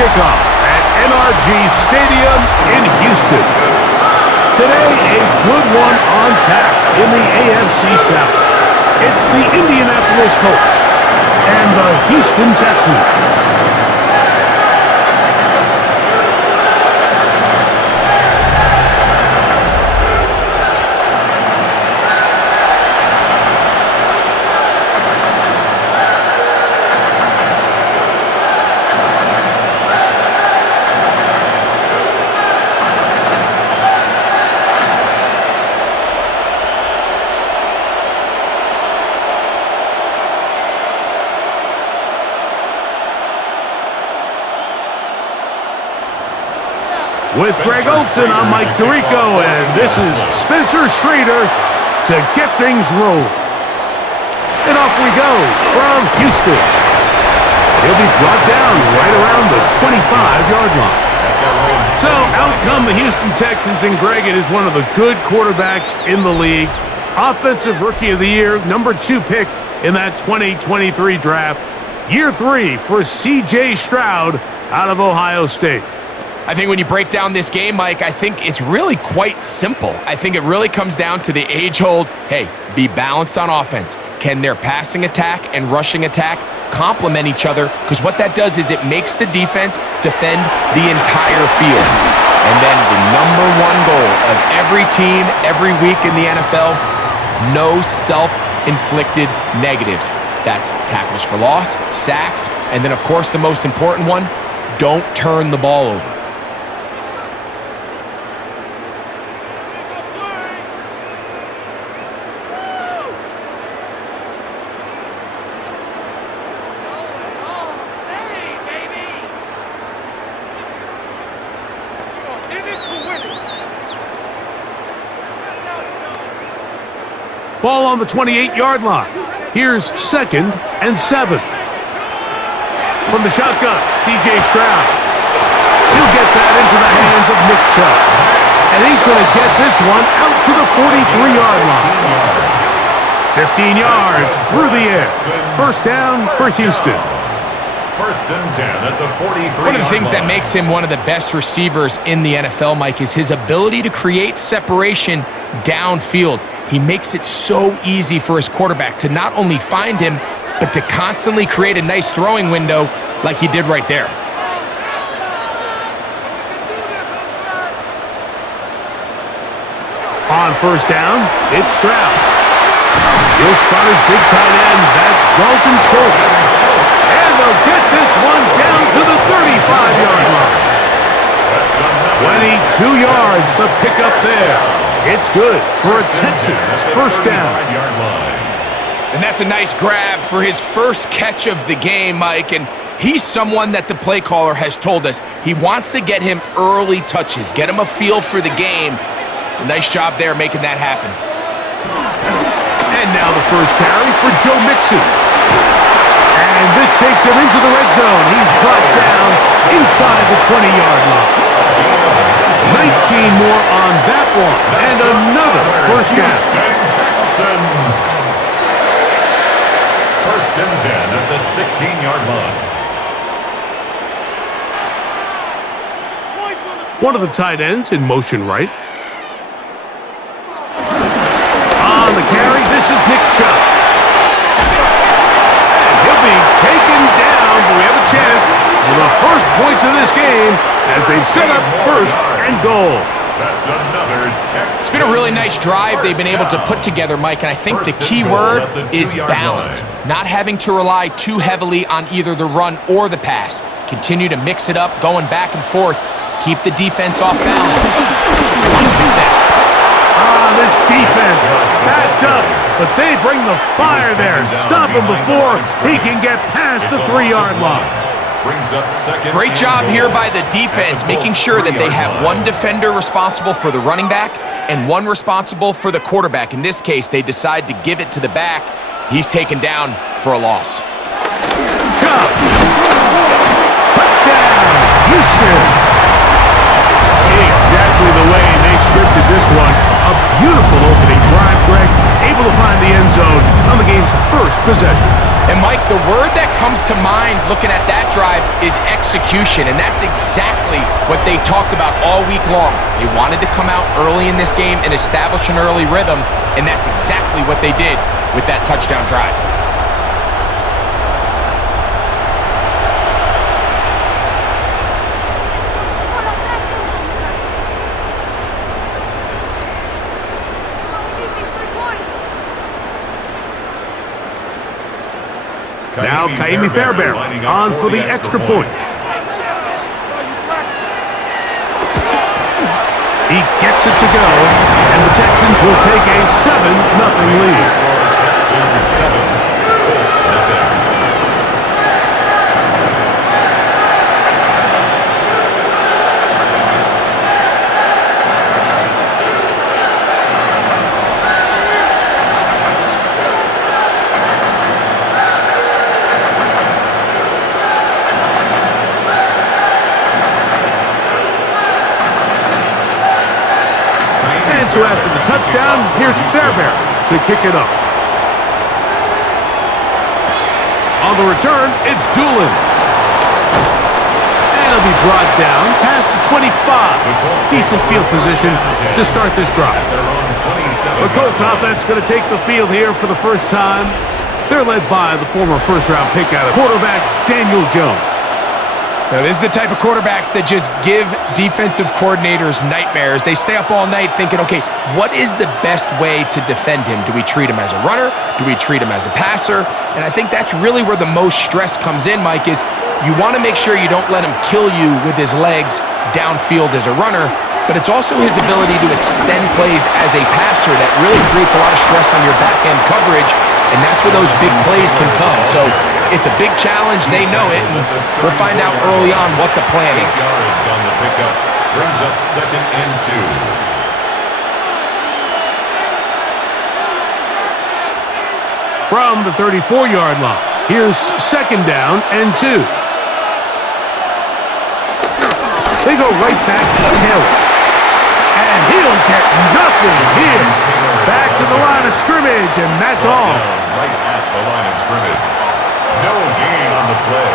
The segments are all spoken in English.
kickoff at NRG Stadium in Houston. Today, a good one on tap in the AFC South. It's the Indianapolis Colts and the Houston Texans. With Greg Olson, I'm Mike Tirico, and this is Spencer Schrader to get things rolling. And off we go from Houston. He'll be brought down right around the 25-yard line. So out come the Houston Texans, and Greg, it is one of the good quarterbacks in the league. Offensive Rookie of the Year, number 2 pick in that 2023 draft. Year 3 for C.J. Stroud out of Ohio State. I think when you break down this game, Mike, I think it's really quite simple. I think it really comes down to the age-old, hey, be balanced on offense. Can their passing attack and rushing attack complement each other? Because what that does is it makes the defense defend the entire field. And then the number one goal of every team, every week in the NFL, no self-inflicted negatives. That's tackles for loss, sacks, and then, of course, the most important one, don't turn the ball over. Ball on the 28-yard line. Here's 2nd and 7. From the shotgun, C.J. Stroud. He'll get that into the hands of Nick Chubb. And he's going to get this one out to the 43-yard line. 15 yards through the air. First down for Houston. 1st and 10 at the 43-yard line. One of the things that makes him one of the best receivers in the NFL, Mike, is his ability to create separation downfield. He makes it so easy for his quarterback to not only find him, but to constantly create a nice throwing window like he did right there. On first down, it's Stroud. He'll spot his big tight end. That's Dalton Schultz. And they'll get this one down to the 35-yard line. 22 yards the pickup there. It's good for a Texans first down. And that's a nice grab for his first catch of the game, Mike. And he's someone that the play caller has told us he wants to get him early touches, get him a feel for the game. A nice job there making that happen. And now the first carry for Joe Mixon. And this takes him into the red zone. He's brought down inside the 20-yard line. 19 more on that one. And another first down. Texans. 1st and 10 at the 16-yard line. One of the tight ends in motion right. On the carry, this is Nick Chubb. And he'll be taken down, but we have a chance for the first points of this game as they've set up 1st and goal. That's another Texans. It's been a really nice drive they've been able to put together, Mike, and I think the key word is balance. Not having to rely too heavily on either the run or the pass. Continue to mix it up, going back and forth. Keep the defense off balance. On to success. This defense backed up, but they bring the fire there. Stop him before he can get past the 3-yard line. Brings up 2nd. Great job here by the defense, making sure that they have one defender responsible for the running back and one responsible for the quarterback. In this case, they decide to give it to the back. He's taken down for a loss. Chubb. Touchdown, Houston. Exactly the way they scripted this one. A beautiful opening drive, Greg. Able to find the end zone on the game's first possession. And Mike, the word that comes to mind looking at that drive is execution, and that's exactly what they talked about all week long. They wanted to come out early in this game and establish an early rhythm, and that's exactly what they did with that touchdown drive. Now Kaimi Fairbairn on for the extra point. He gets it to go, and the Texans will take a 7-0 lead. Texans 7, Colts nothing. So after the touchdown, here's Fairbairn to kick it up. On the return, it's Doolin. And he'll be brought down past the 25. Decent field position to start this drive. The Colts offense going to take the field here for the first time. They're led by the former first-round pick out of quarterback Daniel Jones. Now, this is the type of quarterbacks that just give defensive coordinators nightmares. They stay up all night thinking, okay, what is the best way to defend him? Do we treat him as a runner? Do we treat him as a passer? And I think that's really where the most stress comes in, Mike, is you want to make sure you don't let him kill you with his legs downfield as a runner, but it's also his ability to extend plays as a passer that really creates a lot of stress on your back-end coverage, and that's where those big plays can come. So it's a big challenge. They know it. We'll find out early on what the plan is. Yards on the pickup. Brings up 2nd and 2. From the 34-yard line, here's 2nd down and 2. They go right back to Taylor. And he'll get nothing here. Back to the line of scrimmage, and that's all. Right at the line of scrimmage. No gain on the play.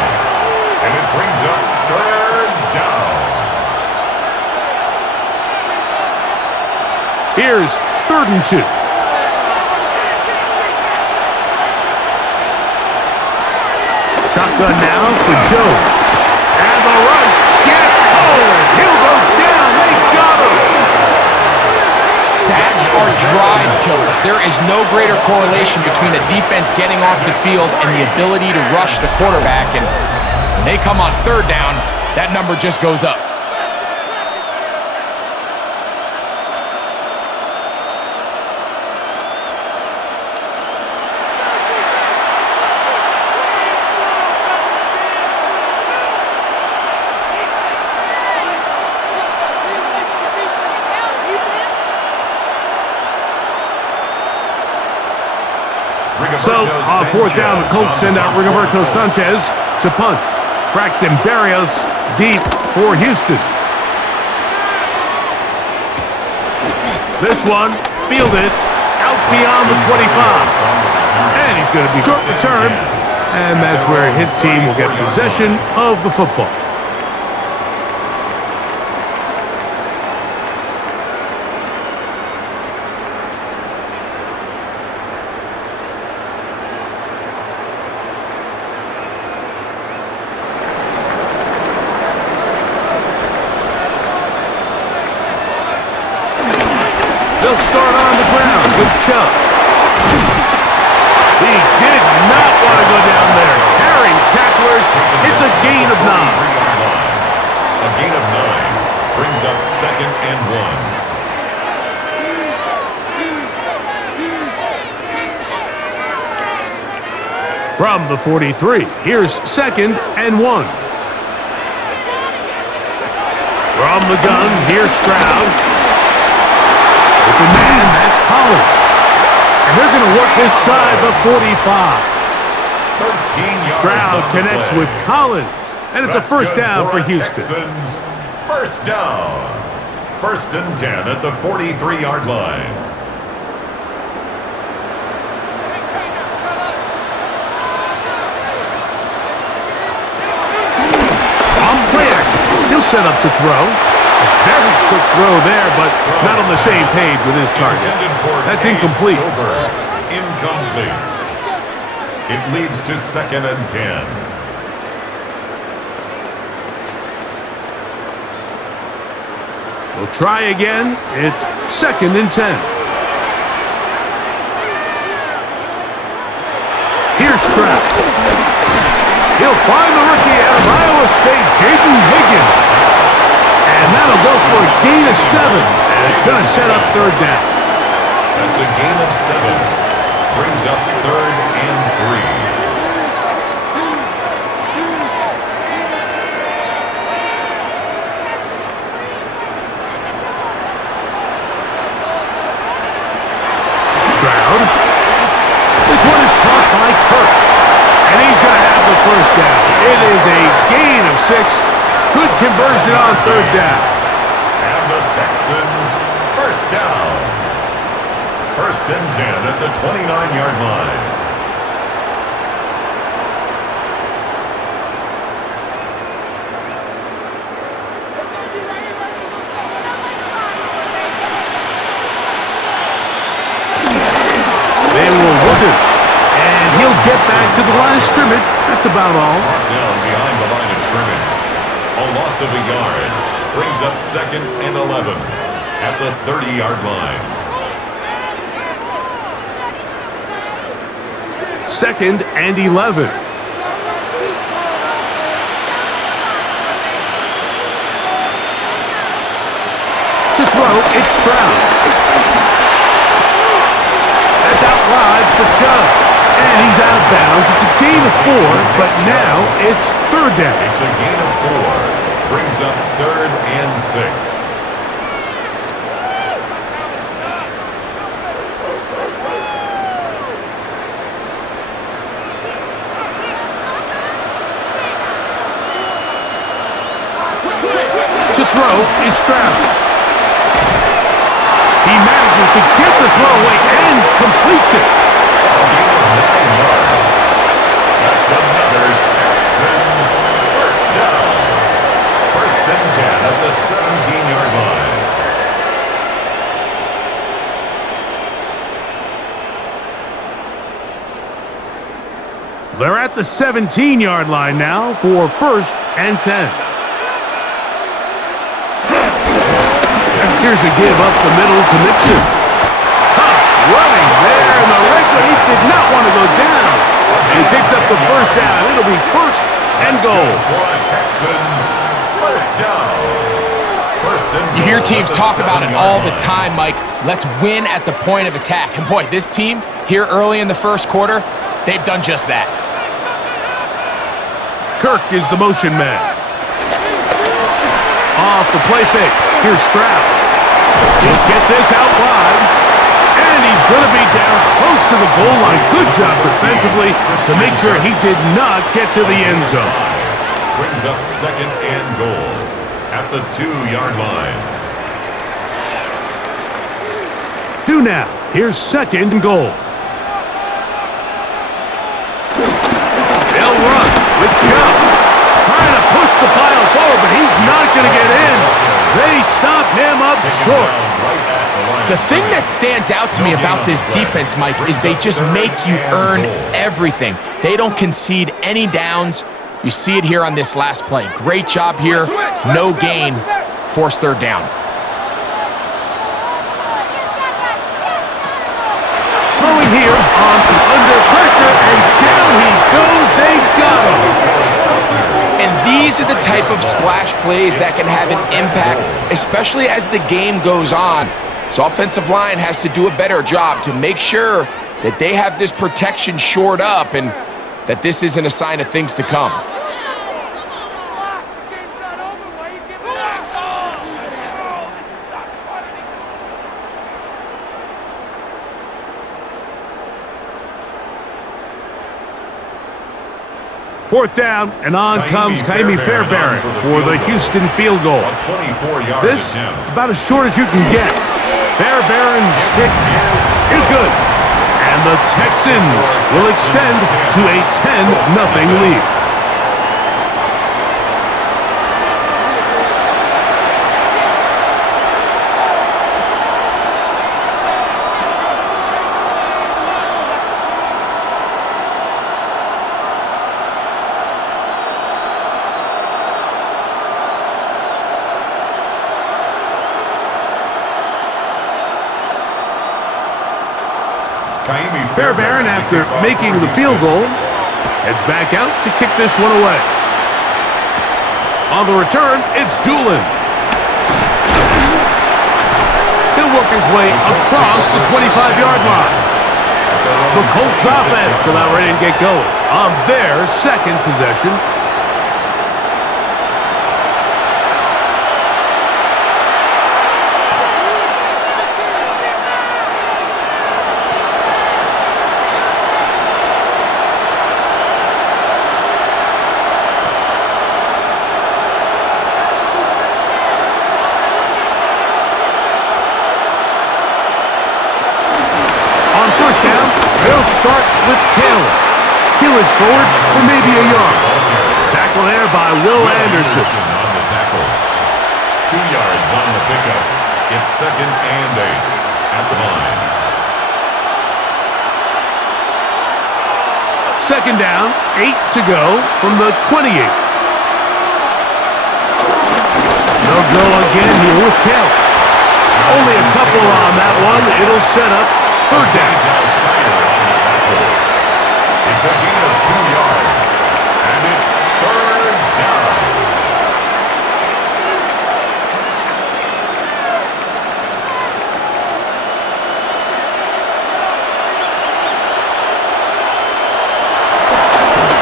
And it brings up 3rd down. Here's 3rd and 2. Shotgun now for Jones. And the rush gets home. He'll go down. They got him. Sacks are drive killers. There is no greater correlation between a defense getting off the field and the ability to rush the quarterback. And when they come on 3rd down, that number just goes up. So, on 4th down, the Colts send out Rigoberto Sanchez to punt. Braxton Berrios deep for Houston. This one fielded out beyond the 25. And he's going to be short return. And that's where his team will get possession of the football. They'll start on the ground with Chubb. He did not want to go down there. Carrying tacklers, it's a gain of 9. A gain of 9 brings up 2nd and 1. From the 43, here's 2nd and 1. From the gun, here's Stroud. Open man, that's Collins. And they're going to work this side, the 45. 13 yards. Stroud connects with Collins. And it's a first down for Houston. Texans, first down. 1st and 10 at the 43-yard line. set up to throw. A very quick throw there, but not on the same page with his target. That's incomplete. Incomplete. It leads to 2nd and 10. We'll try again. It's 2nd and 10. Here's Stroud. He'll find the rookie out of Iowa State, Jaden Higgins. And that'll go for a gain of 7. And it's going to set up 3rd down. That's a gain of 7. Brings up 3rd and 3. This one is caught by Kirk, and he's going to have the 1st down. It is a gain of 6. Good conversion on 3rd down. And the Texans, 1st down. 1st and 10 at the 29-yard line. They will work it, and he'll get back to the line of scrimmage. That's about all. Brought down behind the line of scrimmage. A loss of a yard brings up 2nd and 11 at the 30-yard line. 2nd and 11. To throw, it's Stroud. That's out wide for Chubb. And he's out of bounds. It's a gain of 4, but now it's 3rd down. It's a gain of 4. Brings up 3rd and 6. To throw is Stroud. He manages to get the throw away and completes it. A gain of 9 yards. That's another Texans 1st down. 1st and 10 at the 17-yard line. They're at the 17-yard line now for 1st and 10. Here's a give up the middle to Mixon. Tough running there, and the right side did not want to go down. And he picks up the 1st down. It'll be 1st and goal. For Texans, 1st down. 1st and goal. You hear teams talk about it all the time, Mike. Let's win at the point of attack. And boy, this team here early in the 1st quarter, they've done just that. Kirk is the motion man. Off the play fake. Here's Stroud. He'll get this out wide. And he's going to be down close to the goal line. Good job defensively to make sure he did not get to the end zone. Brings up 2nd and goal at the 2-yard line. 2 now. Here's 2nd and goal. They'll run with Chubb. Trying to push the pile forward, but he's not going to get in. They stop him up short. The thing that stands out to me about this defense, Mike, is they just make you earn everything. They don't concede any downs. You see it here on this last play. Great job here. No gain. Forced 3rd down. Throwing here on under pressure, and down he goes. They got him. And these are the type of splash plays that can have an impact, especially as the game goes on. So offensive line has to do a better job to make sure that they have this protection shored up and that this isn't a sign of things to come. Fourth down, and on comes Kaimi Fairbairn for the Houston field goal. This about as short as you can get. Fairbairn's kick is good. And the Texans will extend to a 10-0 lead. Fairbairn, after making the field goal, heads back out to kick this one away. On the return, it's Doolin. He'll work his way across the 25-yard line. The Colts offense about ready to get going on their second possession. Start with Taylor. He'll forward for maybe a yard. Tackle there by Will Anderson. On the tackle. 2 yards on the pickup. It's 2nd and 8 at the line. 2nd down, 8 to go from the 28. They'll go again here with Taylor. Only a couple on that one. It'll set up 3rd down. It's a gain of 2 yards, and it's 3rd down.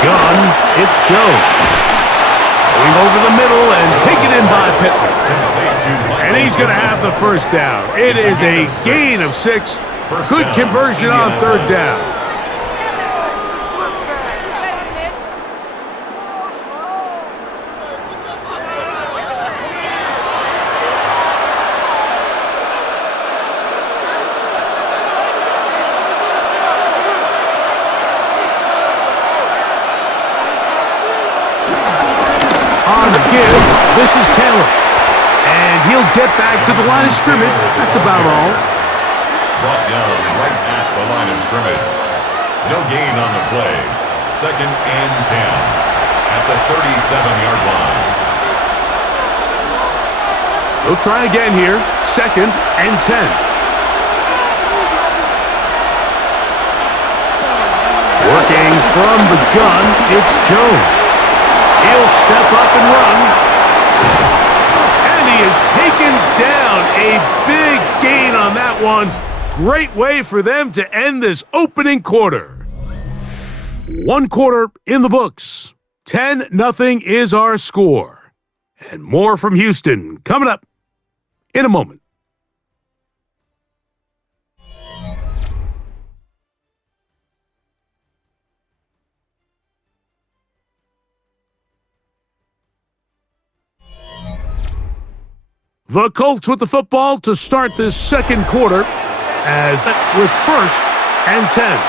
Gun, it's Jones. Going over the middle and taken in by Pittman. And he's going to have the 1st down. It is a gain of 6. Good conversion on 3rd down. On the give, this is Taylor. And he'll get back to the line of scrimmage. That's about all. Brought down right at the line of scrimmage. No gain on the play. 2nd and 10 at the 37-yard line. They'll try again here. 2nd and 10. Working from the gun, it's Jones. He'll step up and run. And he is taken down. A big gain on that one. Great way for them to end this opening quarter. 1 quarter in the books. 10-0 is our score. And more from Houston coming up in a moment. The Colts with the football to start this 2nd quarter as with 1st and 10.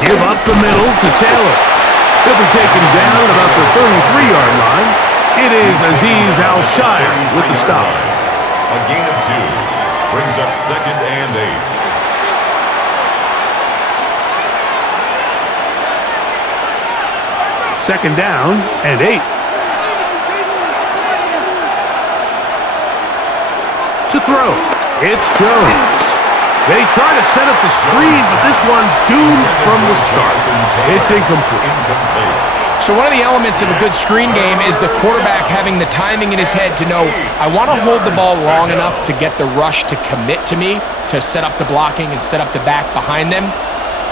Give up the middle to Taylor. He'll be taken down about the 33-yard line. It is Azeez Al-Shire with the stop. A gain of 2 brings up 2nd and 8. 2nd down and 8. To throw, it's Jones. They try to set up the screen, but this one doomed from the start. It's incomplete. So one of the elements of a good screen game is the quarterback having the timing in his head to know, I want to hold the ball long enough to get the rush to commit to me, to set up the blocking and set up the back behind them.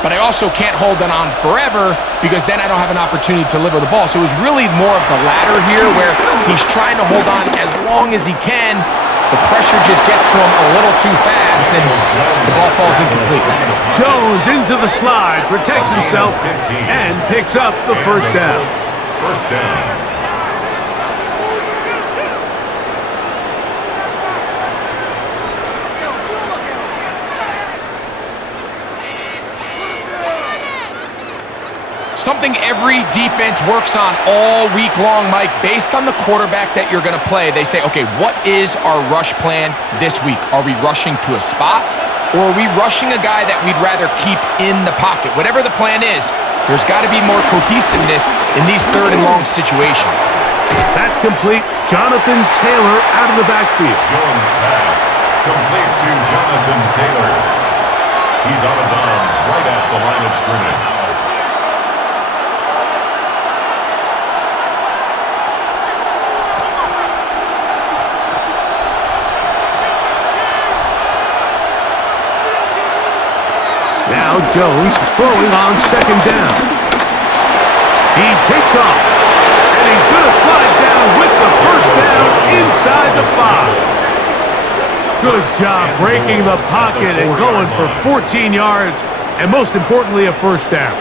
But I also can't hold it on forever because then I don't have an opportunity to deliver the ball. So it was really more of the latter here where he's trying to hold on as long as he can. The pressure just gets to him a little too fast, and the ball falls incomplete. Jones into the slide, protects himself, and picks up the 1st down. 1st down. something every defense works on all week long, Mike. Based on the quarterback that you're going to play, they say, okay, what is our rush plan this week? Are we rushing to a spot, or are we rushing a guy that we'd rather keep in the pocket? Whatever the plan is, there's got to be more cohesiveness in these third and long situations. That's complete. Jonathan Taylor out of the backfield. Jones' pass complete to Jonathan Taylor. He's out of bounds right at the line of scrimmage. Now Jones throwing on second down. He takes off, and he's going to slide down with the first down inside the 5. Good job breaking the pocket and going for 14 yards, and most importantly, a first down.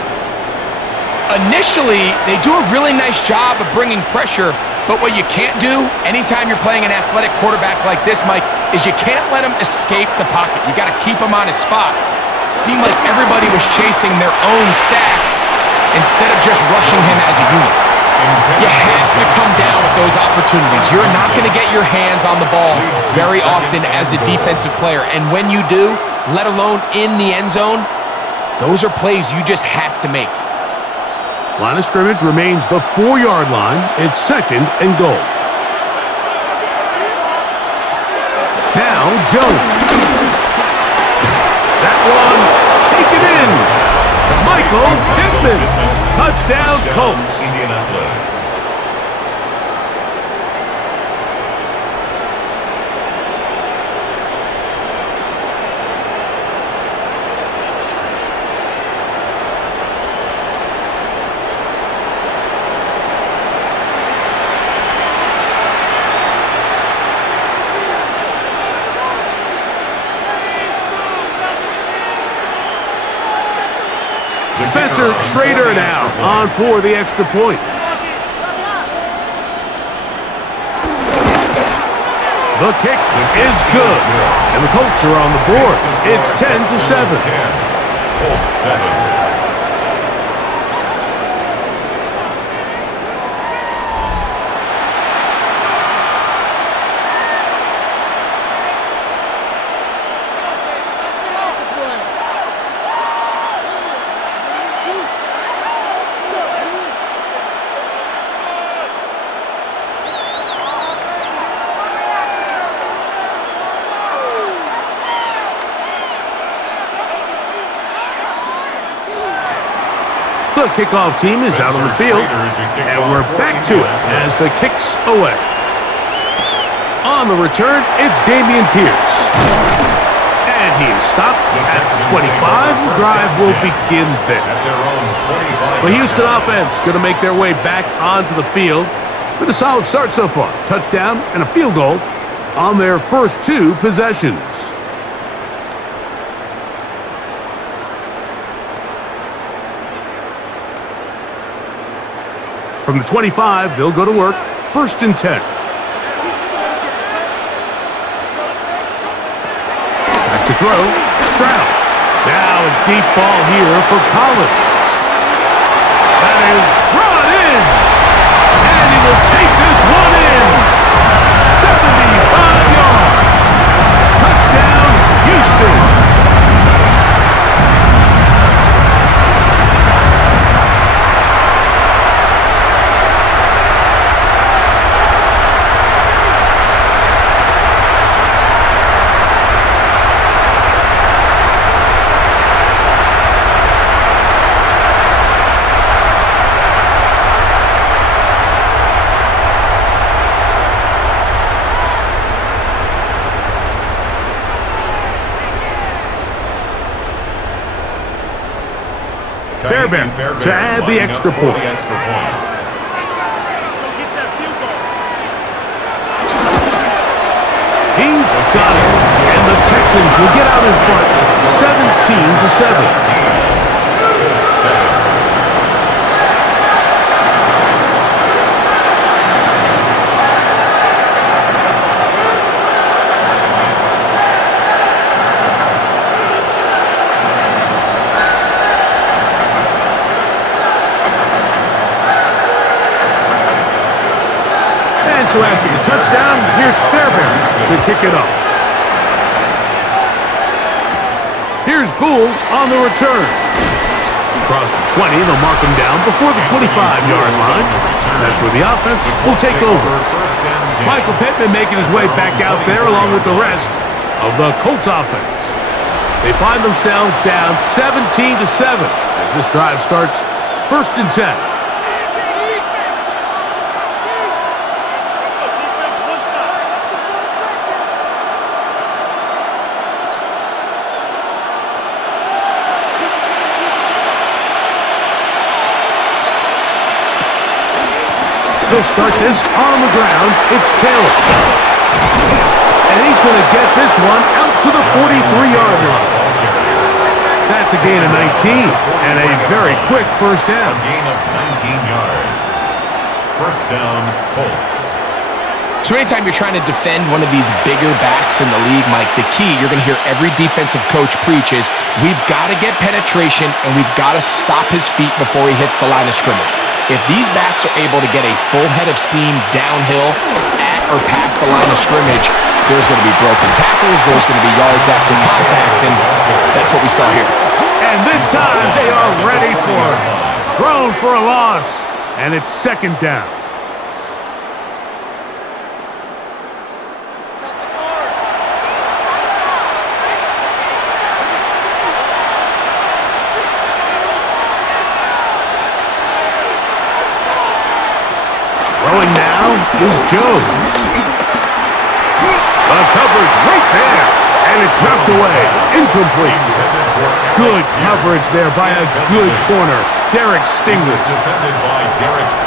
Initially, they do a really nice job of bringing pressure, but what you can't do anytime you're playing an athletic quarterback like this, Mike, is you can't let him escape the pocket. You got to keep him on his spot. Seemed like everybody was chasing their own sack instead of just rushing him as a unit. You have to come down with those opportunities. You're not going to get your hands on the ball very often as a defensive player. And when you do, let alone in the end zone, those are plays you just have to make. Line of scrimmage remains the 4-yard line. It's second and goal. Now Jones. That one taken in. Michael Pittman. Touchdown, Colts. Indianapolis. Spencer Schrader now on for the extra point. The kick is good, and the Colts are on the board. It's 10-7. Colts 7. The kickoff team is out on the field, and we're back to it as the kick's away. On the return, it's Dameon Pierce. And he is stopped at the 25. The drive will begin there. The Houston offense going to make their way back onto the field with a solid start so far. Touchdown and a field goal on their first 2 possessions. From the 25, they'll go to work. First and 10. Back to throw. Stroud. Now a deep ball here for Collins. That is brought in. And he will take this one in. 75 yards. Touchdown, Houston. Fairbairn to add the extra point. He's got it, and the Texans will get out in front, 17-7. to kick it up. Here's Gould on the return. Across the 20, they'll mark him down before the 25-yard line. That's where the offense will take over. Michael Pittman making his way back out there along with the rest of the Colts offense. They find themselves down 17-7 as this drive starts 1st and 10. He'll start this on the ground. It's Taylor. And he's going to get this one out to the 43-yard line. That's a gain of 19 and a very quick first down. A gain of 19 yards. First down, Colts. So anytime you're trying to defend one of these bigger backs in the league, Mike, the key you're going to hear every defensive coach preach is we've got to get penetration and we've got to stop his feet before he hits the line of scrimmage. If these backs are able to get a full head of steam downhill at or past the line of scrimmage, there's going to be broken tackles, there's going to be yards after contact, and that's what we saw here. And this time they are ready for it. Thrown for a loss, and it's 2nd down. Throwing now is Jones. The coverage right there, and it's knocked away. Incomplete. Good coverage there by a good corner, Derek Stingley.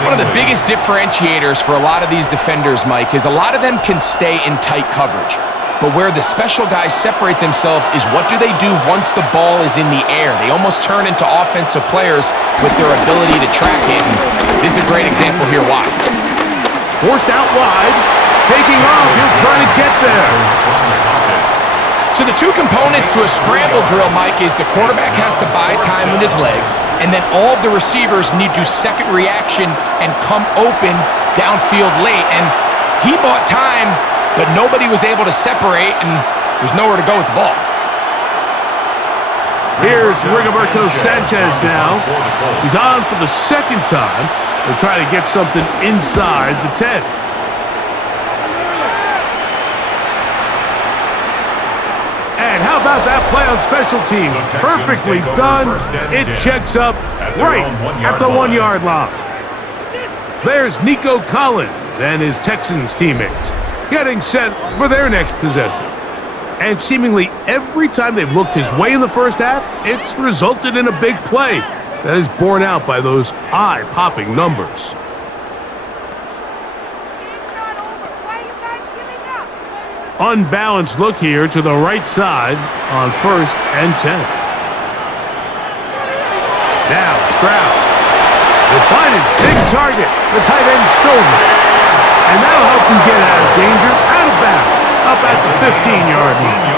One of the biggest differentiators for a lot of these defenders, Mike, is a lot of them can stay in tight coverage. But where the special guys separate themselves is what do they do once the ball is in the air? They almost turn into offensive players with their ability to track it. And this is a great example here why. Forced out wide, taking off, he'll try to get there. So the two components to a scramble drill, Mike, is the quarterback has to buy time with his legs, and then all of the receivers need to second reaction and come open downfield late. And he bought time, but nobody was able to separate, and there's nowhere to go with the ball. Here's Rigoberto Sanchez now. He's on for the 2nd time. They'll try to get something inside the 10. And how about that play on special teams? Perfectly done. It checks up right at the 1-yard line. There's Nico Collins and his Texans teammates getting set for their next possession. And seemingly every time they've looked his way in the first half, it's resulted in a big play that is borne out by those eye-popping numbers. Unbalanced look here to the right side on 1st and 10. Now Stroud will find his big target, the tight end Stover. And that'll help him get out of danger, out of bounds, up at the 15-yard line.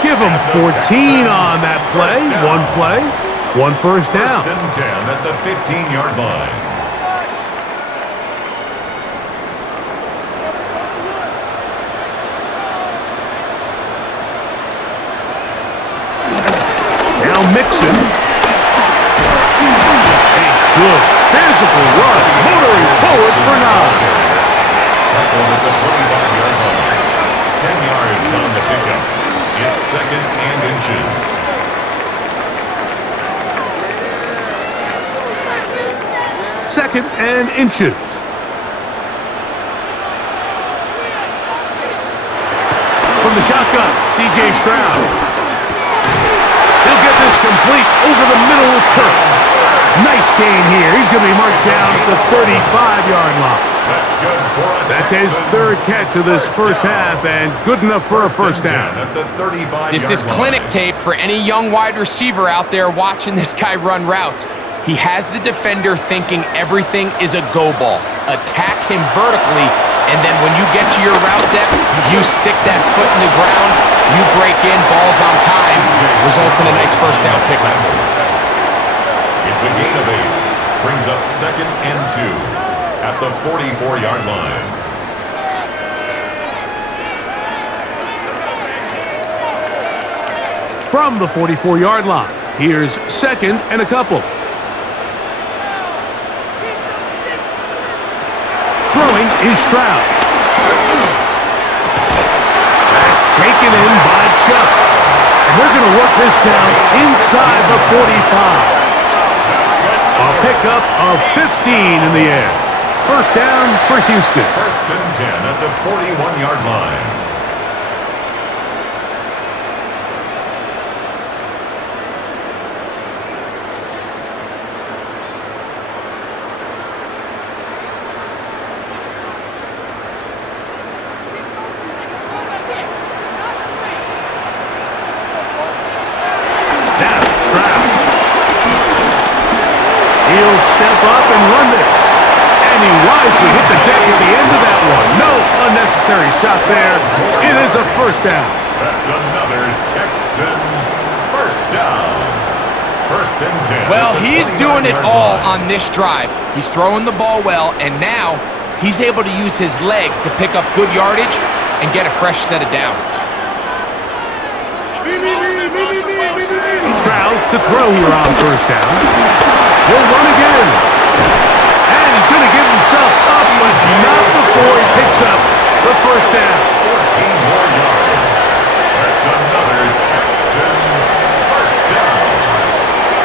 Give him 14 on that play, one first down. 1st and 10 at the 15-yard line. Now Mixon. A good physical rush, motoring forward for 9. Tackled at the 45-yard line. 10 yards on the pickup. It's 2nd and inches. Second and inches. From the shotgun, C.J. Stroud. He'll get this complete over the middle of Kirk. Nice gain here. He's going to be marked down at the 35-yard line. That's good for a That's his 3rd catch of this first half, and good enough for a first down. At the 35-yard This is clinic tape for any young wide receiver out there watching this guy run routes. He has the defender thinking everything is a go ball. Attack him vertically, and then when you get to your route depth, you stick that foot in the ground, you break in, balls on time, results in a nice first down pickup. It's a gain of 8. Brings up 2nd and 2 at the 44-yard line. from the 44-yard line. Here's second and a couple. Throwing is Stroud. That's taken in by Chubb. And they're going to work this down inside the 45. A pickup of 15 in the air. First down for Houston. First and 10 at the 41-yard line. He'll step up and run this. And he wisely hit the deck at the end of that one. No unnecessary shot there. It is a first down. That's another Texans first down. First and 10. Well, he's doing it all on this drive. He's throwing the ball well, and now he's able to use his legs to pick up good yardage and get a fresh set of downs. Stroud to throw here on first down. He'll run again. And he's going to give himself up, but not before he picks up the first down. 14 more yards. That's another Texans first down.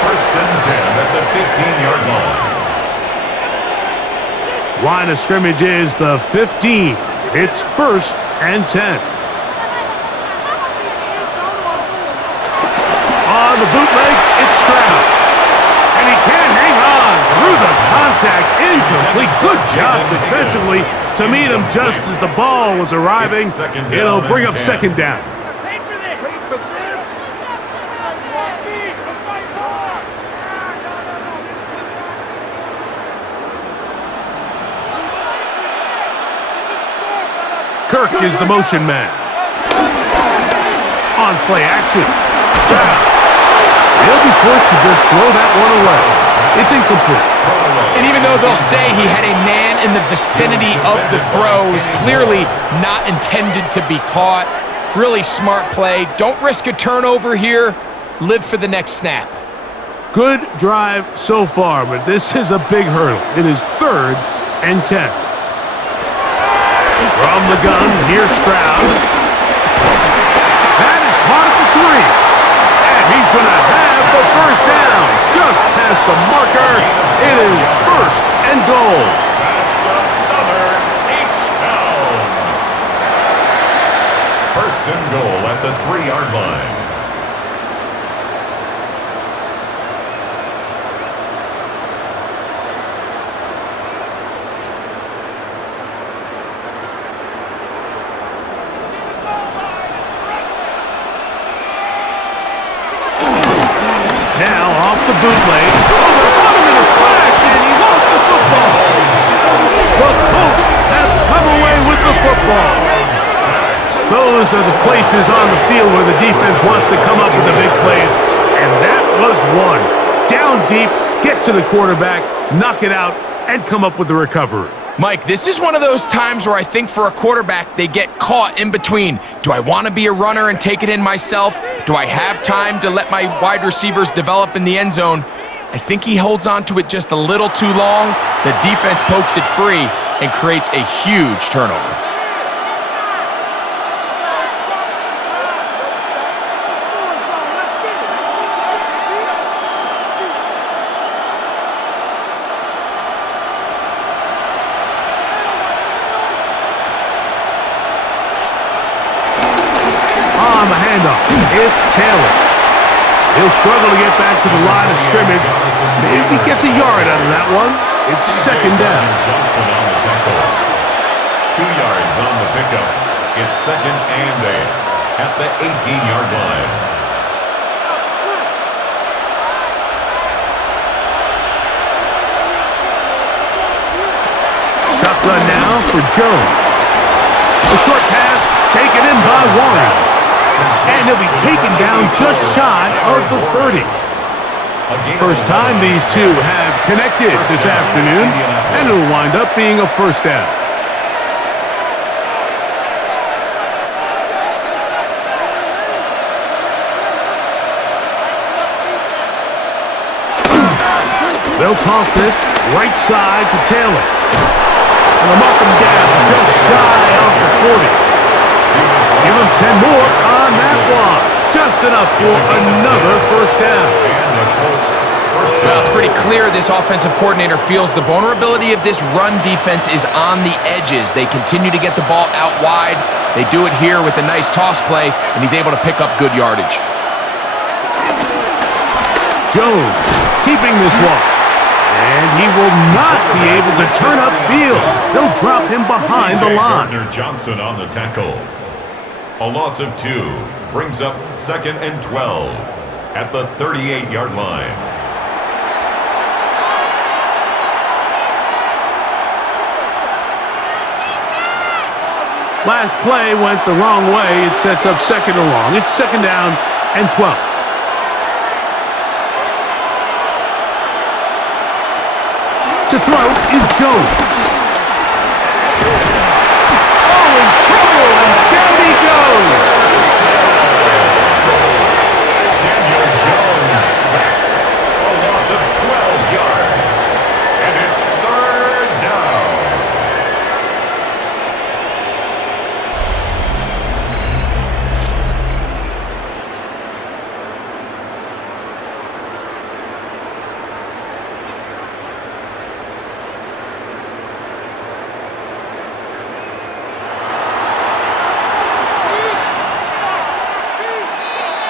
First and 10 at the 15-yard line. Line of scrimmage is the 15. It's first and 10. On the bootleg, it's Stroud. And he can't hang on through the contact. Incomplete. Good job defensively to meet him just as the ball was arriving. It'll bring up second down. Kirk is the motion man. On play action. He'll be forced to just throw that one away. It's incomplete. And even though they'll say he had a man in the vicinity of the throws, clearly not intended to be caught. Really smart play. Don't risk a turnover here. Live for the next snap. Good drive so far, but this is a big hurdle. It is third and 10. From the gun, here's Stroud. That is caught at the 3. And he's going to have the first down. Just past the marker. It is first and goal. That's another H-Town. First and goal at the 3-yard line. Now off the bootleg. Oh, they're on him in a flash, and he lost the football. The Colts have come away with the football. Those are the places on the field where the defense wants to come up with the big plays, and that was one. Down deep, get to the quarterback, knock it out, and come up with the recovery. Mike, this is one of those times where I think for a quarterback, they get caught in between. Do I want to be a runner and take it in myself? Do I have time to let my wide receivers develop in the end zone? I think he holds on to it just a little too long. The defense pokes it free and creates a huge turnover. On the handoff, it's Taylor. He'll struggle to get back to the line of scrimmage. Maybe gets a yard out of that one. It's second down. Johnson on the tackle. 2 yards on the pickup. It's second and 8 at the 18-yard line. Shotgun now for Jones. A short pass taken in by Warren. And he'll be taken down just shy of the 30. First time these two have connected this afternoon, and it'll wind up being a first down. They'll toss this right side to Taylor. And they'll mark him down just shy of the 40. Give him 10 more on that one. Just enough for another first down. And the Colts first down. Well, it's pretty clear this offensive coordinator feels the vulnerability of this run defense is on the edges. They continue to get the ball out wide. They do it here with a nice toss play, and he's able to pick up good yardage. Jones keeping this one. And he will not be able to turn upfield. They'll drop him behind the line. Gardner-Johnson on the tackle. A loss of 2 brings up 2nd and 12 at the 38-yard line. Last play went the wrong way. It sets up 2nd and long. It's 2nd down and 12. To throw is Jones. Oh, in trouble, and down he goes. Daniel Jones sacked. A loss of 12 yards. And it's 3rd down.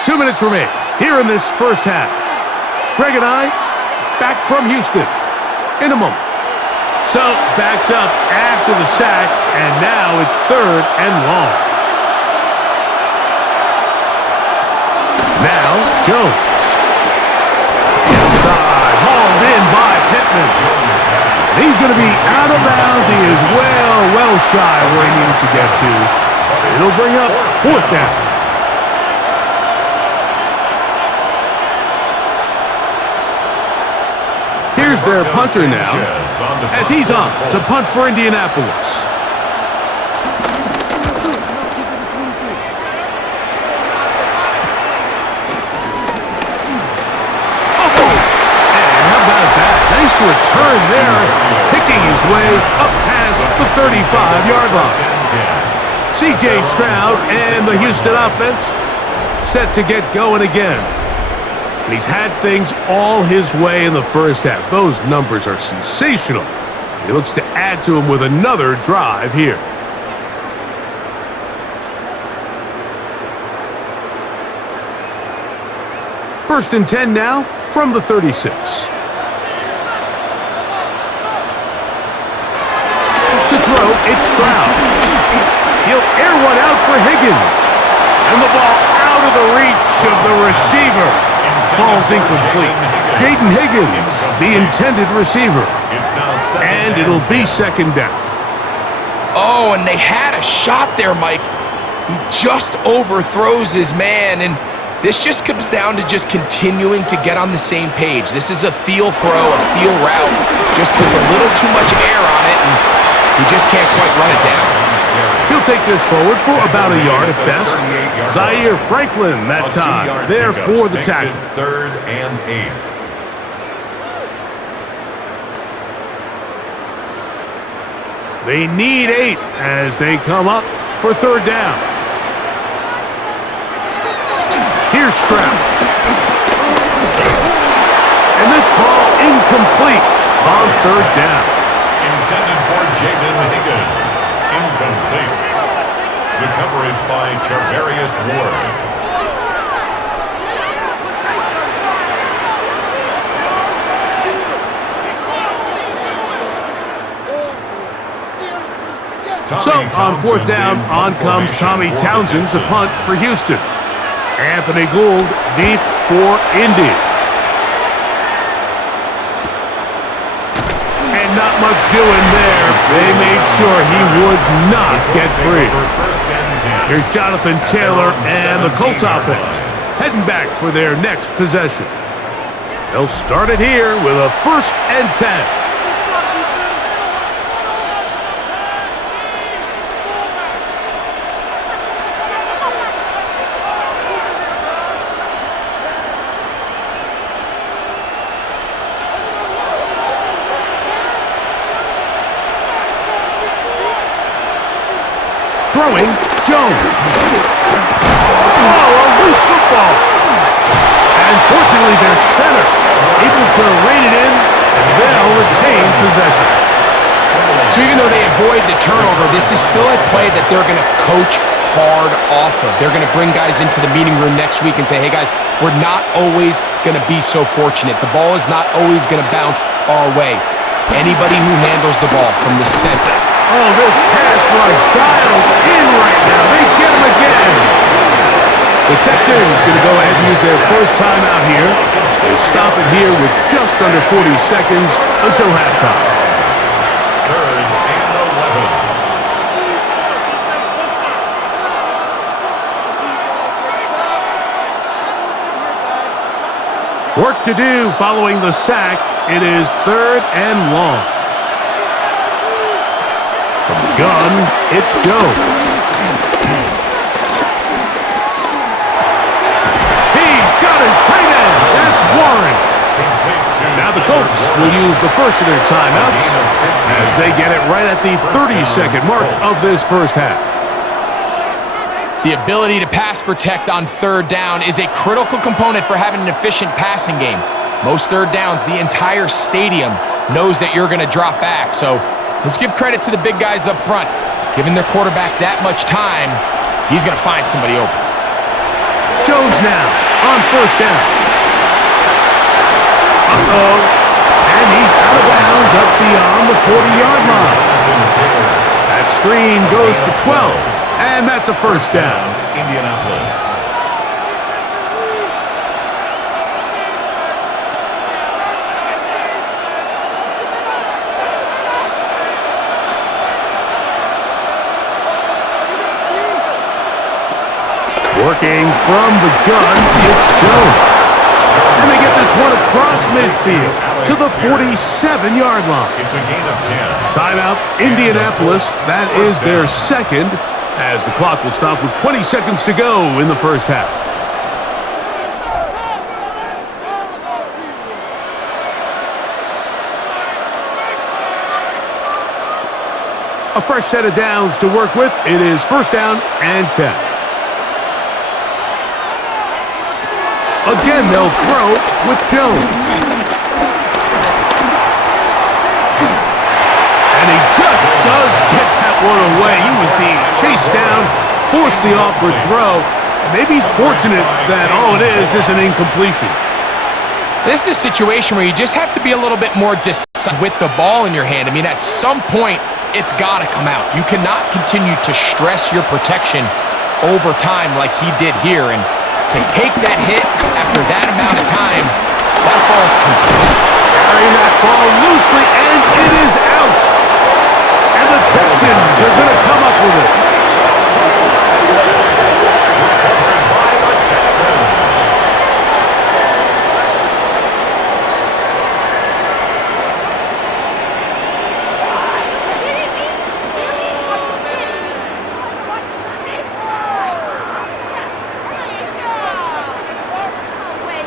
Two minutes remain here in this first half. Greg and I back from Houston in a moment. So backed up after the sack, and now it's 3rd and long. Now Jones. Inside, hauled in by Pittman. He's going to be out of bounds. He is well shy where he needed to get to. It'll bring up 4th down. Here's their punter now, as he's on to punt for Indianapolis. Oh, and how about that? Nice return there, picking his way up past the 35-yard line. C.J. Stroud and the Houston offense set to get going again. And he's had things all his way in the first half. Those numbers are sensational. He looks to add to them with another drive here. First and 10 now from the 36. To throw, it's Stroud. He'll air one out for Higgins. And the ball out of the reach of the receiver. Falls incomplete. Jaden Higgins, the intended receiver. And it'll be 2nd down. Oh, and they had a shot there, Mike. He just overthrows his man, and this just comes down to just continuing to get on the same page. This is a feel throw, a feel route. Just puts a little too much air on it, and he just can't quite run it down. He'll take this forward for about a yard at best. Zaire Franklin that time, there for the tackle. 3rd and 8. They need 8 as they come up for 3rd down. Here's Stroud. And this ball incomplete on 3rd down. Intended for Jaden Higgins. Incomplete. The coverage by Charvarius Ward. So, on 4th down, on comes Tommy Townsend to punt for Houston. Anthony Gould deep for Indy. And not much doing there. They made sure he would not get free. Here's Jonathan Taylor and the Colts offense heading back for their next possession. They'll start it here with a 1st and 10. Throwing, Jones. Oh, a loose football. And fortunately, their center able to rein it in, and they'll retain possession. So even though they avoid the turnover, this is still a play that they're going to coach hard off of. They're going to bring guys into the meeting room next week and say, hey guys, we're not always going to be so fortunate. The ball is not always going to bounce our way. Anybody who handles the ball from the center. Oh, this pass rush dialed in right now. They get him again. The Texans going to go ahead and use their first timeout here. They stop it here with just under 40 seconds until halftime. Third and 11. Work to do following the sack. It is third and long. From the gun, it's Jones. He's got his tight end. That's Warren. Now the Colts will use the first of their timeouts as they get it right at the 30-second mark of this first half. The ability to pass protect on third down is a critical component for having an efficient passing game. Most third downs, the entire stadium knows that you're going to drop back. So let's give credit to the big guys up front. Giving their quarterback that much time, he's going to find somebody open. Jones now on first down. Uh-oh. And he's out of bounds up beyond the 40-yard line. That screen goes for 12. And that's a first down. Indianapolis. Working from the gun, it's Jones. And they get this one across midfield to the 47-yard line. It's a gain of 10. Timeout, Indianapolis. That is their second, as the clock will stop with 20 seconds to go in the first half. A fresh set of downs to work with. It is first down and 10. Again, they'll throw with Jones. And he just does get that one away. He was being chased down, forced the awkward throw. And maybe he's fortunate that all it is an incompletion. This is a situation where you just have to be a little bit more decisive with the ball in your hand. I mean, at some point, it's got to come out. You cannot continue to stress your protection over time like he did here. And to take that hit after that amount of time, that falls complete. Carrying that ball loosely, and it is out. And the Texans are going to come up with it. By the Texans.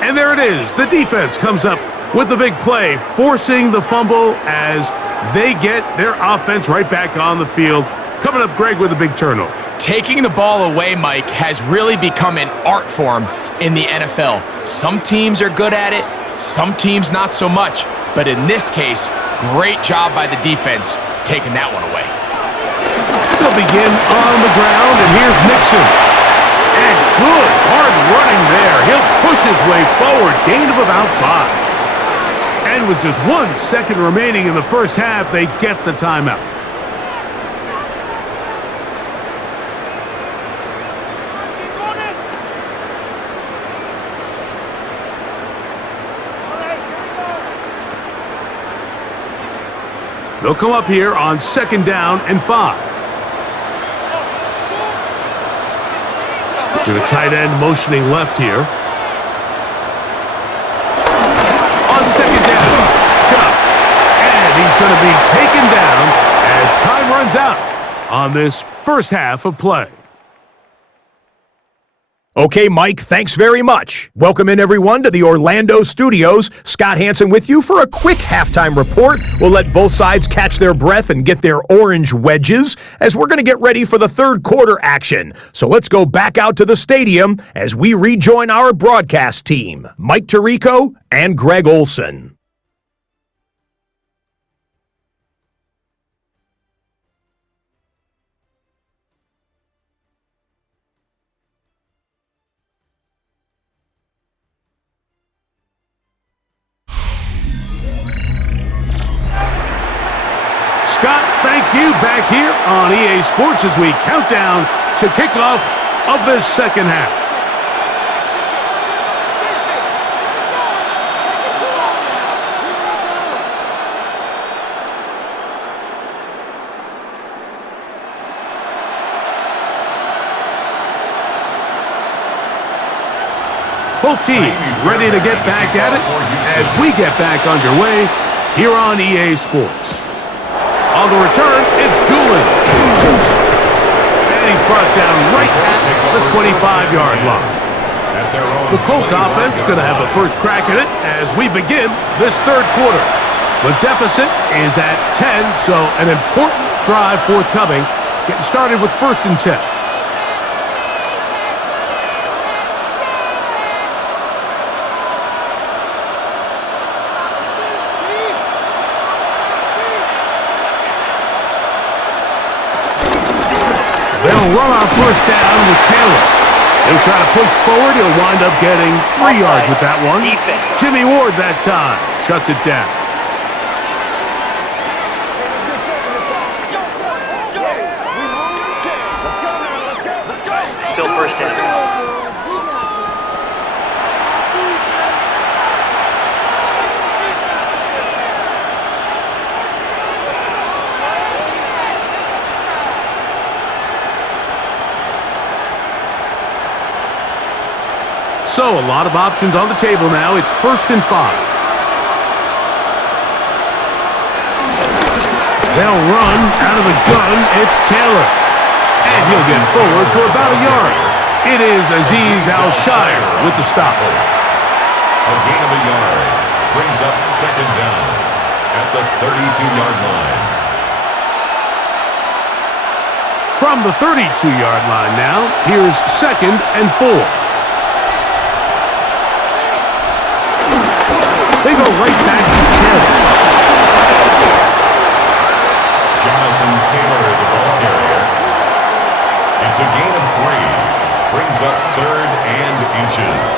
And there it is. The defense comes up with the big play, forcing the fumble as they get their offense right back on the field. Coming up, Greg, with a big turnover. Taking the ball away, Mike, has really become an art form in the NFL. Some teams are good at it, some teams not so much. But in this case, great job by the defense taking that one away. They'll begin on the ground, and here's Mixon. And good, hard running there. He'll push his way forward, gain of about 5. And with just 1 second remaining in the first half, they get the timeout. They'll come up here on second down and 5. To the tight end motioning left here. On second down, Chubb. And he's going to be taken down as time runs out on this first half of play. Okay, Mike, thanks very much. Welcome in, everyone, to the Orlando studios. Scott Hansen with you for a quick halftime report. We'll let both sides catch their breath and get their orange wedges as we're going to get ready for the third quarter action. So let's go back out to the stadium as we rejoin our broadcast team, Mike Tirico and Greg Olson. Scott, thank you back here on EA Sports as we count down to kickoff of this second half. Both teams ready to get back at it as we get back underway here on EA Sports. On the return, it's Doolin. And he's brought down right at the 25-yard line. The Colts offense going to have a first crack at it as we begin this third quarter. The deficit is at 10, so an important drive forthcoming. Getting started with 1st and 10. They'll run on 1st down with Taylor. He'll try to push forward. He'll wind up getting 3 yards with that one. Jimmy Ward that time shuts it down. Still 1st down. So, a lot of options on the table now. It's 1st and 5. They'll run out of the gun. It's Taylor. And he'll get forward for about a yard. It is Azeez Al-Shire with the stop. A gain of a yard brings up 2nd down at the 32-yard line. From the 32-yard line now, here's 2nd and 4. They go right back to Taylor. Jonathan Taylor, the ball carrier. It's a gain of 3. Brings up 3rd and inches.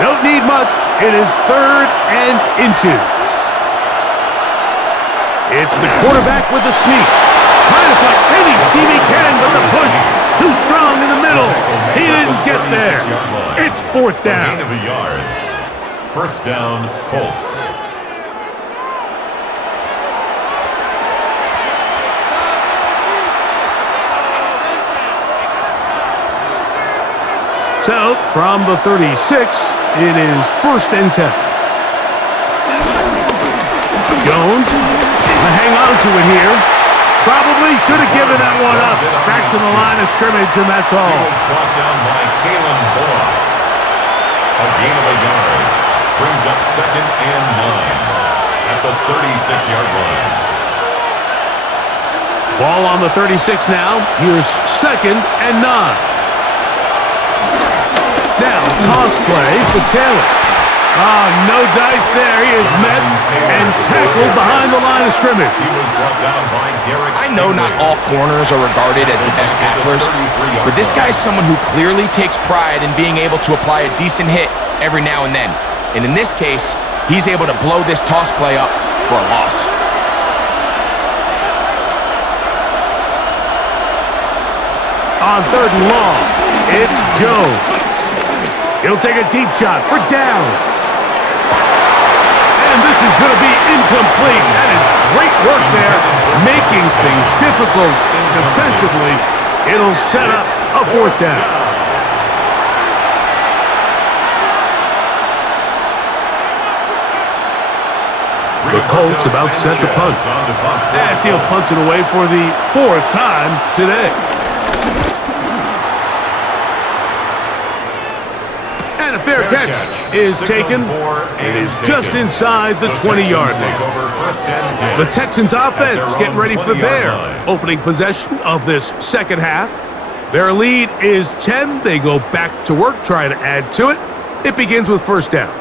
Don't need much. It is 3rd and inches. It's the quarterback with the sneak. Trying to fight any seam he can, but the push too strong in the middle. He didn't get there. It's 4th down. A gain of a yard. 1st down, Colts. So, from the 36, it is 1st and 10. Jones, hang on to it here. Probably should have given that one up. Back to the line of scrimmage, and that's all. He was brought down by Kalen Bullock. A gain of a yard. Brings up 2nd and 9 at the 36-yard line. Ball on the 36 now. Here's 2nd and 9. Now, toss play for Taylor. No dice there. He is met and tackled behind the line of scrimmage. He was brought down by Derek. I know not all corners are regarded as the best tacklers, but this guy is someone who clearly takes pride in being able to apply a decent hit every now and then. And in this case, he's able to blow this toss play up for a loss. On 3rd and long, it's Jones. He'll take a deep shot for downs. And this is going to be incomplete. That is great work there, making things difficult defensively. It'll set up a 4th down. The Colts about set to punt. As he'll punt it away for the 4th time today. And a fair catch is taken. It is just inside the 20-yard line. The Texans offense getting ready for their opening possession of this second half. Their lead is 10. They go back to work trying to add to it. It begins with first down.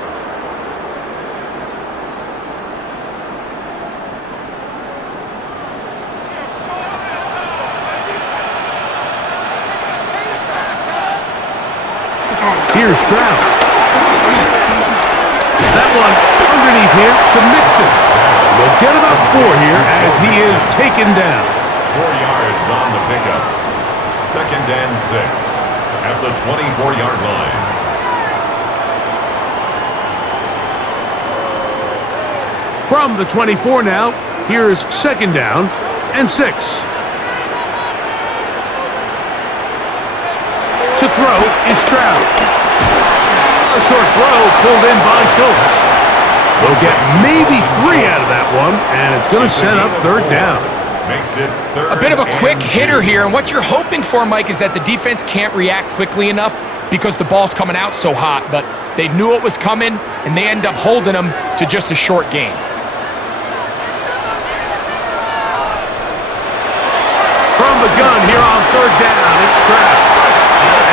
Here's Stroud. That one underneath here to Mixon. We'll get about 4 here as he is taken down. 4 yards on the pickup. 2nd and 6 at the 24-yard line. From the 24 now, here's 2nd down and 6. To throw is Stroud. A short throw pulled in by Schultz. They'll get maybe 3 out of that one, and it's going to set up 3rd down. Makes it 3rd. A bit of a quick hitter here, and what you're hoping for, Mike, is that the defense can't react quickly enough because the ball's coming out so hot, but they knew it was coming, and they end up holding them to just a short gain. From the gun here on 3rd down, it's Stroud.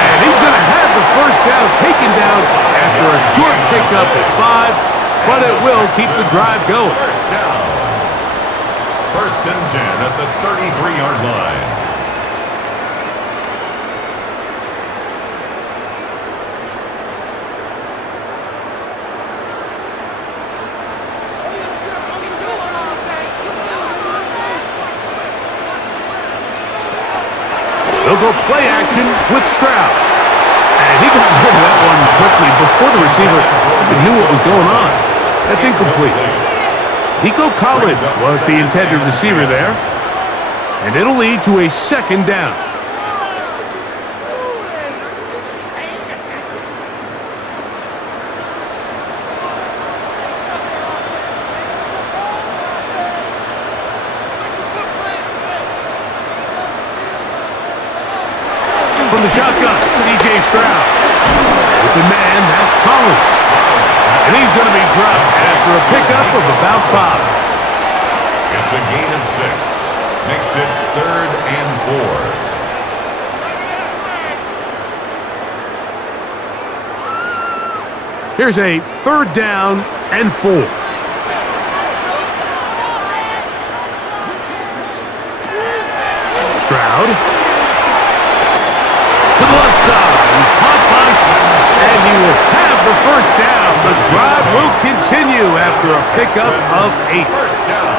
And he's going to have the first down taken down after a short pickup at 5, but it will keep the drive going. First down. 1st and 10 at the 33-yard line. They'll go play action with Stroud. And he got rid of that one quickly before the receiver even knew what was going on. That's incomplete. Nico Collins was the intended receiver there. And it'll lead to a 2nd down. From the shotgun, C.J. Stroud. Open man, that's Collins. And he's going to be dropped after a pickup of about 5. It's a gain of 6. Makes it 3rd and 4. Here's a 3rd down and 4. Stroud. To the left side, caught by Schultz, and he will have the first down. The drive will continue after a pickup of 8. First down.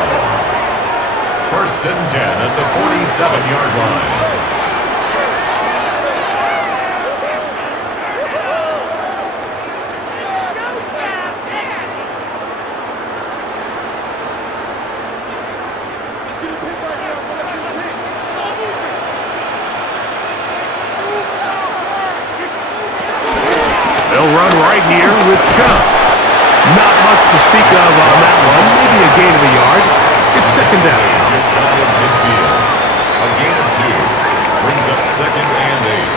1st and 10 at the 47-yard line. They'll run right here with Chubb. Not much to speak of on that one. Maybe a gain of a yard. It's 2nd down. Just shy of midfield. A gain of 2 brings up 2nd and 8.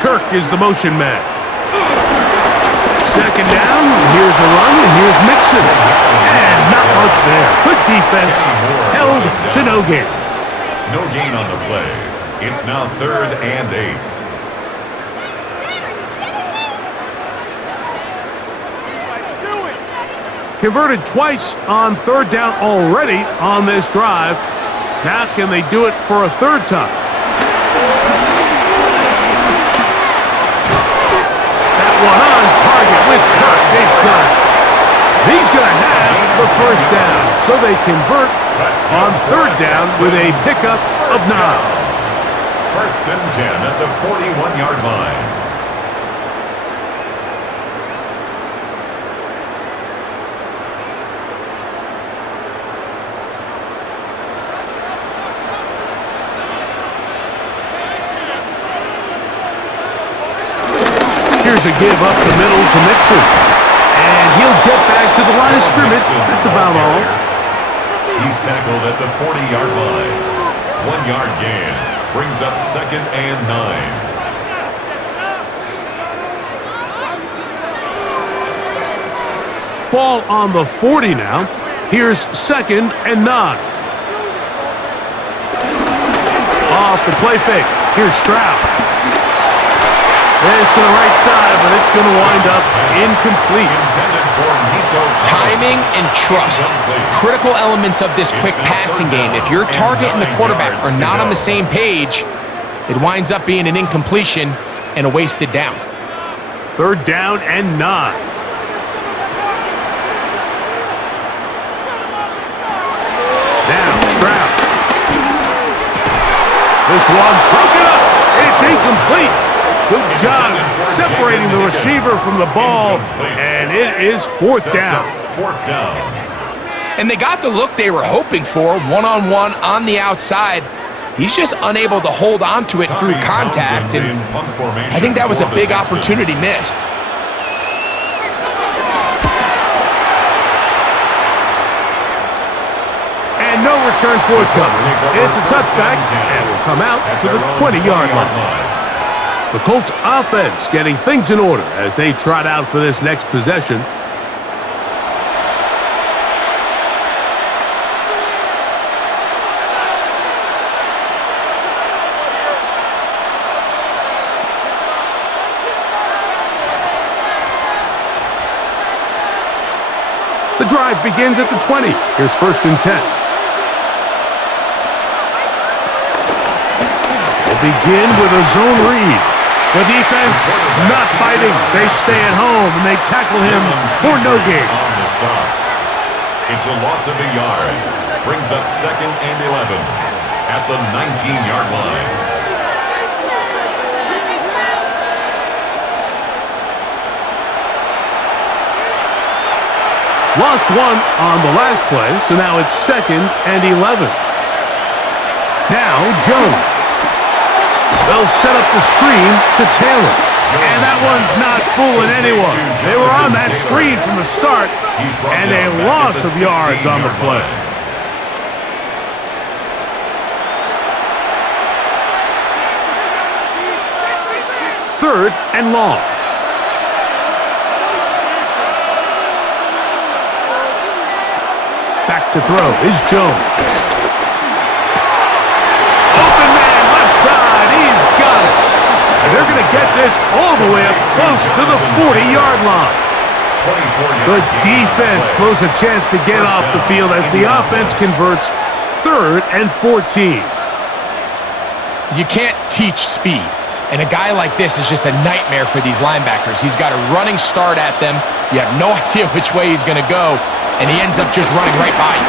Kirk is the motion man. 2nd down, here's a run, and here's Mixon. And not much there. Good defense, held to no gain. No gain on the play. It's now 3rd and 8. Converted twice on 3rd down already on this drive. Now can they do it for a 3rd time? That one on target with Kirk. They've got it. He's going to have the first down. So they convert on 3rd down with a pickup of 9. 1st and 10 at the 41-yard line. Here's a give up the middle to Mixon. And he'll get back to the line of scrimmage. That's about all. He's tackled at the 40-yard line. 1-yard gain. Brings up 2nd and 9. Ball on the 40 now. Here's 2nd and 9. Off the play fake. Here's Stroud. This to the right side, but it's going to wind up incomplete. Timing and trust, critical elements of this quick passing game. If your target and the quarterback are not on the same page, it winds up being an incompletion and a wasted down. 3rd down and 9. Now, Stroud. This one broken up. It's incomplete. Good job separating the receiver from the ball, and it is 4th down. 4th down. And they got the look they were hoping for, one-on-one on the outside. He's just unable to hold on to it through contact, and I think that was a big opportunity missed. And no return forthcoming. It's a touchback, and will come out to the 20-yard line. The Colts offense getting things in order as they trot out for this next possession. The drive begins at the 20. Here's 1st and 10. We'll begin with a zone read. The defense not biting. They stay at home, and they tackle him for no gain. It's a loss of a yard. Brings up 2nd and 11 at the 19-yard line. Lost one on the last play, so now it's 2nd and 11. Now Jones. They'll set up the screen to Taylor. And that one's not fooling anyone. They were on that screen from the start, and a loss of yards on the play. Third and long. Back to throw is Jones. Open man, left side. He's got it. And they're going to get this all the way up close to the 40-yard line. The defense blows a chance to get off the field as the offense converts 3rd and 14. You can't teach speed. And a guy like this is just a nightmare for these linebackers. He's got a running start at them. You have no idea which way he's going to go, and he ends up just running right by you.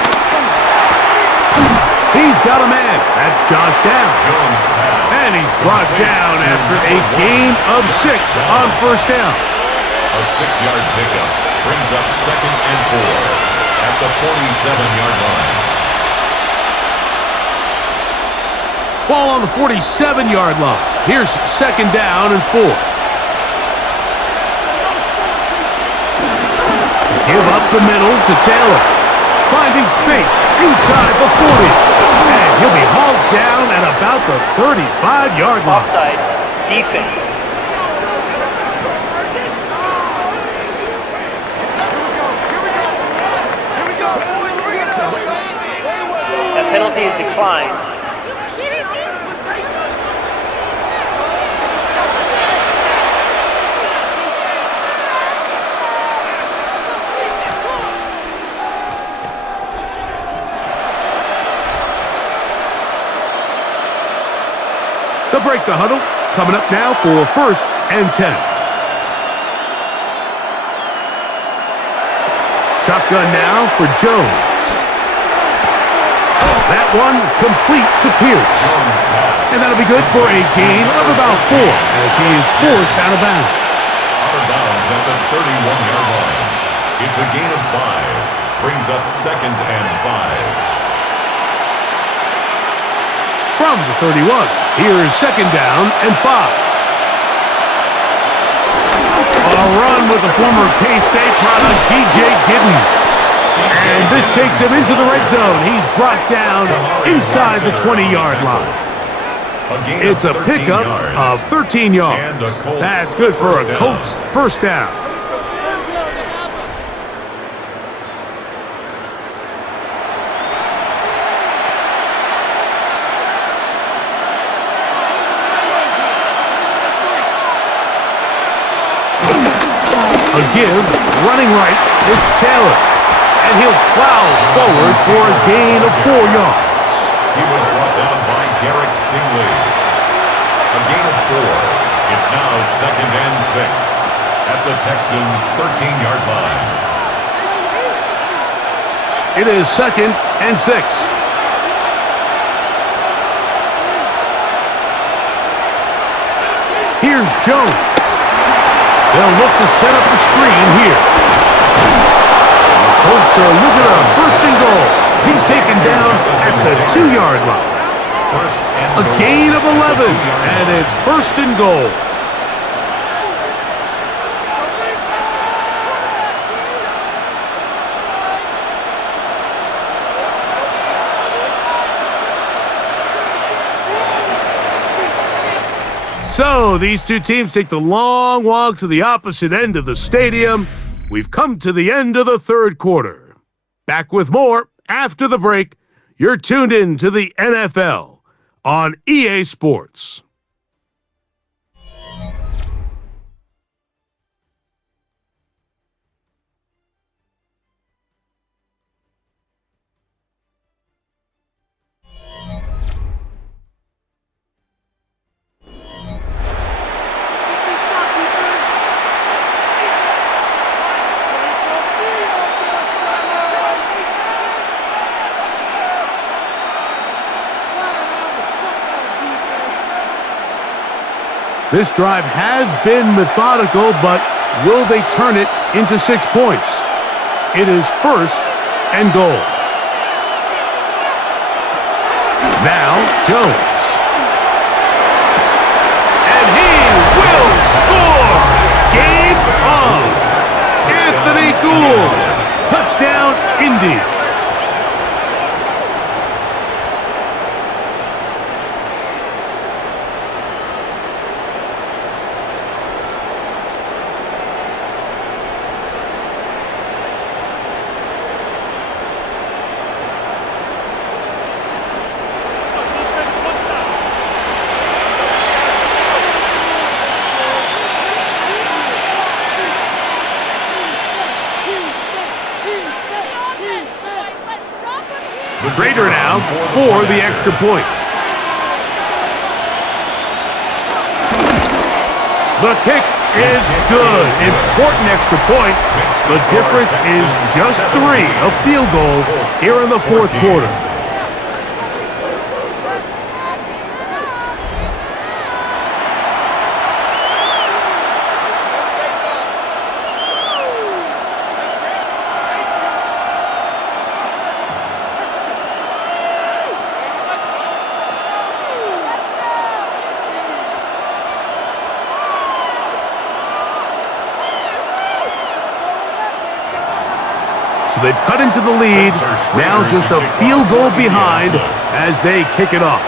He's got a man. That's Josh Downs. And he's brought down after a gain of 6 on 1st down. A 6-yard pickup brings up 2nd and 4 at the 47-yard line. Ball on the 47-yard line. Here's 2nd down and 4. Give up the middle to Taylor. Finding space inside the 40. And he'll be hauled down at about the 35-yard line. Offside. Defense. That penalty is declined. They'll break the huddle. Coming up now for 1st and 10. Shotgun now for Jones. That one complete to Pierce. And that'll be good for a gain of about 4 as he is forced out of bounds. Out of bounds at the 31-yard line. It's a gain of 5. Brings up 2nd and 5. From the 31, here's 2nd down and 5. A run with the former K-State product, DJ Giddens. And this takes him into the red zone. He's brought down inside the 20-yard line. It's a pickup of 13 yards. That's good for a Colts first down. A give, running right, it's Taylor. And he'll plow forward for a gain of 4 yards. He was brought down by Derek Stingley. A gain of 4. It's now 2nd and 6 at the Texans' 13-yard line. It is 2nd and 6. Here's Jones. They'll look to set up the screen here. The Colts are looking at a 1st and goal. He's taken down at the 2-yard line. A gain of 11, and it's 1st and goal. So, these two teams take the long walk to the opposite end of the stadium. We've come to the end of the 3rd quarter. Back with more after the break. You're tuned in to the NFL on EA Sports. This drive has been methodical, but will they turn it into 6 points? It is 1st and goal. Now, Jones. And he will score! Game on! Anthony Gould! Touchdown, Indy! Schrader now for the extra point. The kick is good. Important extra point. The difference is just 3, a field goal here in the 4th quarter. So they've cut into the lead, now just a field goal behind as they kick it off.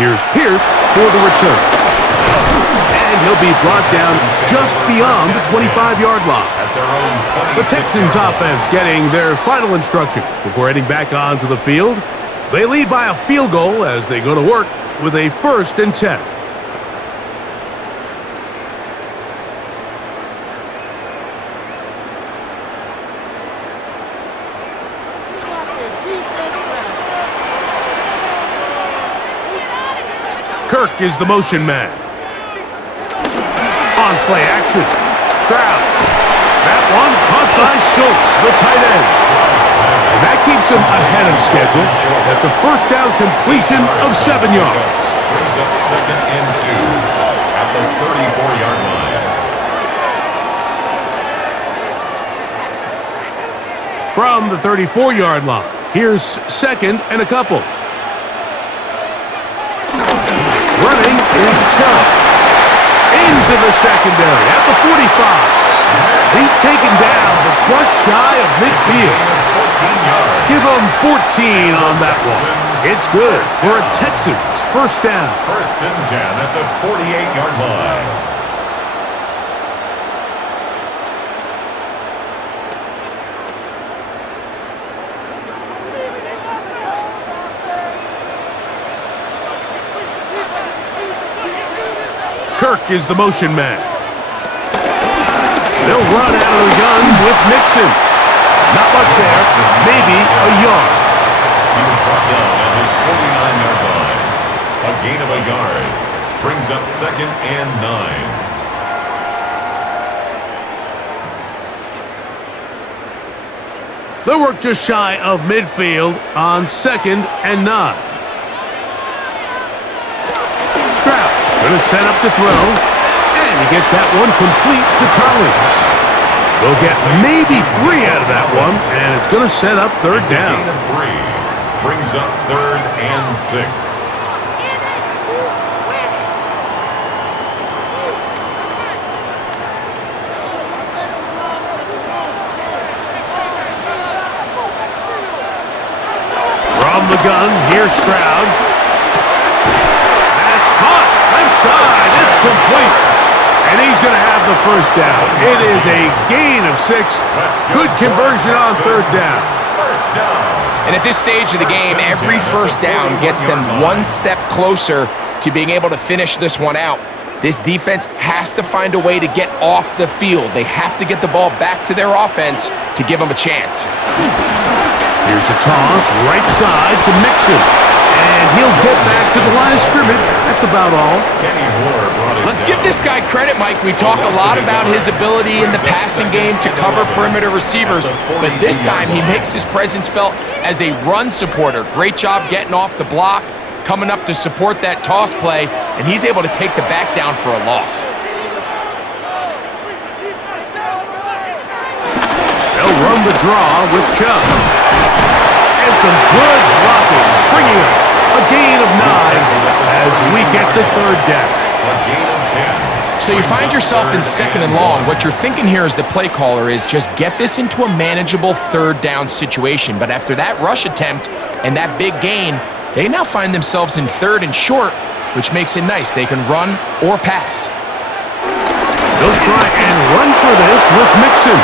Here's Pierce for the return. And he'll be brought down just beyond the 25-yard line. The Texans offense getting their final instructions before heading back onto the field. They lead by a field goal as they go to work with a 1st and 10. Kirk is the motion man. On play action. Stroud. That one caught by Schultz, the tight end. And that keeps him ahead of schedule. That's a 1st down completion of 7 yards. Brings up 2nd and 2 at the 34-yard line. From the 34-yard line, here's 2nd and a couple. Running is Chubb. Into the secondary at the 45. He's taken down, but just shy of midfield. 14 yards. Give him 14 on that one. It's good for a Texans first down. First and 10 at the 48-yard line. Kirk is the motion man. They'll run out of the gun with Mixon. Not much there, maybe a yard. He was brought down at his 49-yard line. A gain of a yard brings up 2nd and 9. They'll work just shy of midfield on 2nd and 9. Going to set up the throw, and he gets that one complete to Collins. They'll get maybe 3 out of that one, and it's going to set up third down. A gain of 3 brings up 3rd and 6. From the gun, here's Stroud. That's caught. Left side, it's complete. And he's going to have the first down. It is a gain of 6. Good conversion on third down. First down. And at this stage of the game, every first down gets them one step closer to being able to finish this one out. This defense has to find a way to get off the field. They have to get the ball back to their offense to give them a chance. Here's a toss, right side to Mixon. And he'll get back to the line of scrimmage. That's about all. Let's give this guy credit, Mike. We talk a lot about his ability in the passing game to cover perimeter receivers, but this time he makes his presence felt as a run supporter. Great job getting off the block, coming up to support that toss play, and he's able to take the back down for a loss. They'll run the draw with Chubb. And some good blocking, springing up. A gain of 9 as we get to third down. A gain of 10. So you find yourself in 2nd and long. What you're thinking here as the play caller is just get this into a manageable third down situation. But after that rush attempt and that big gain, they now find themselves in 3rd and short, which makes it nice. They can run or pass. They'll try and run for this with Mixon.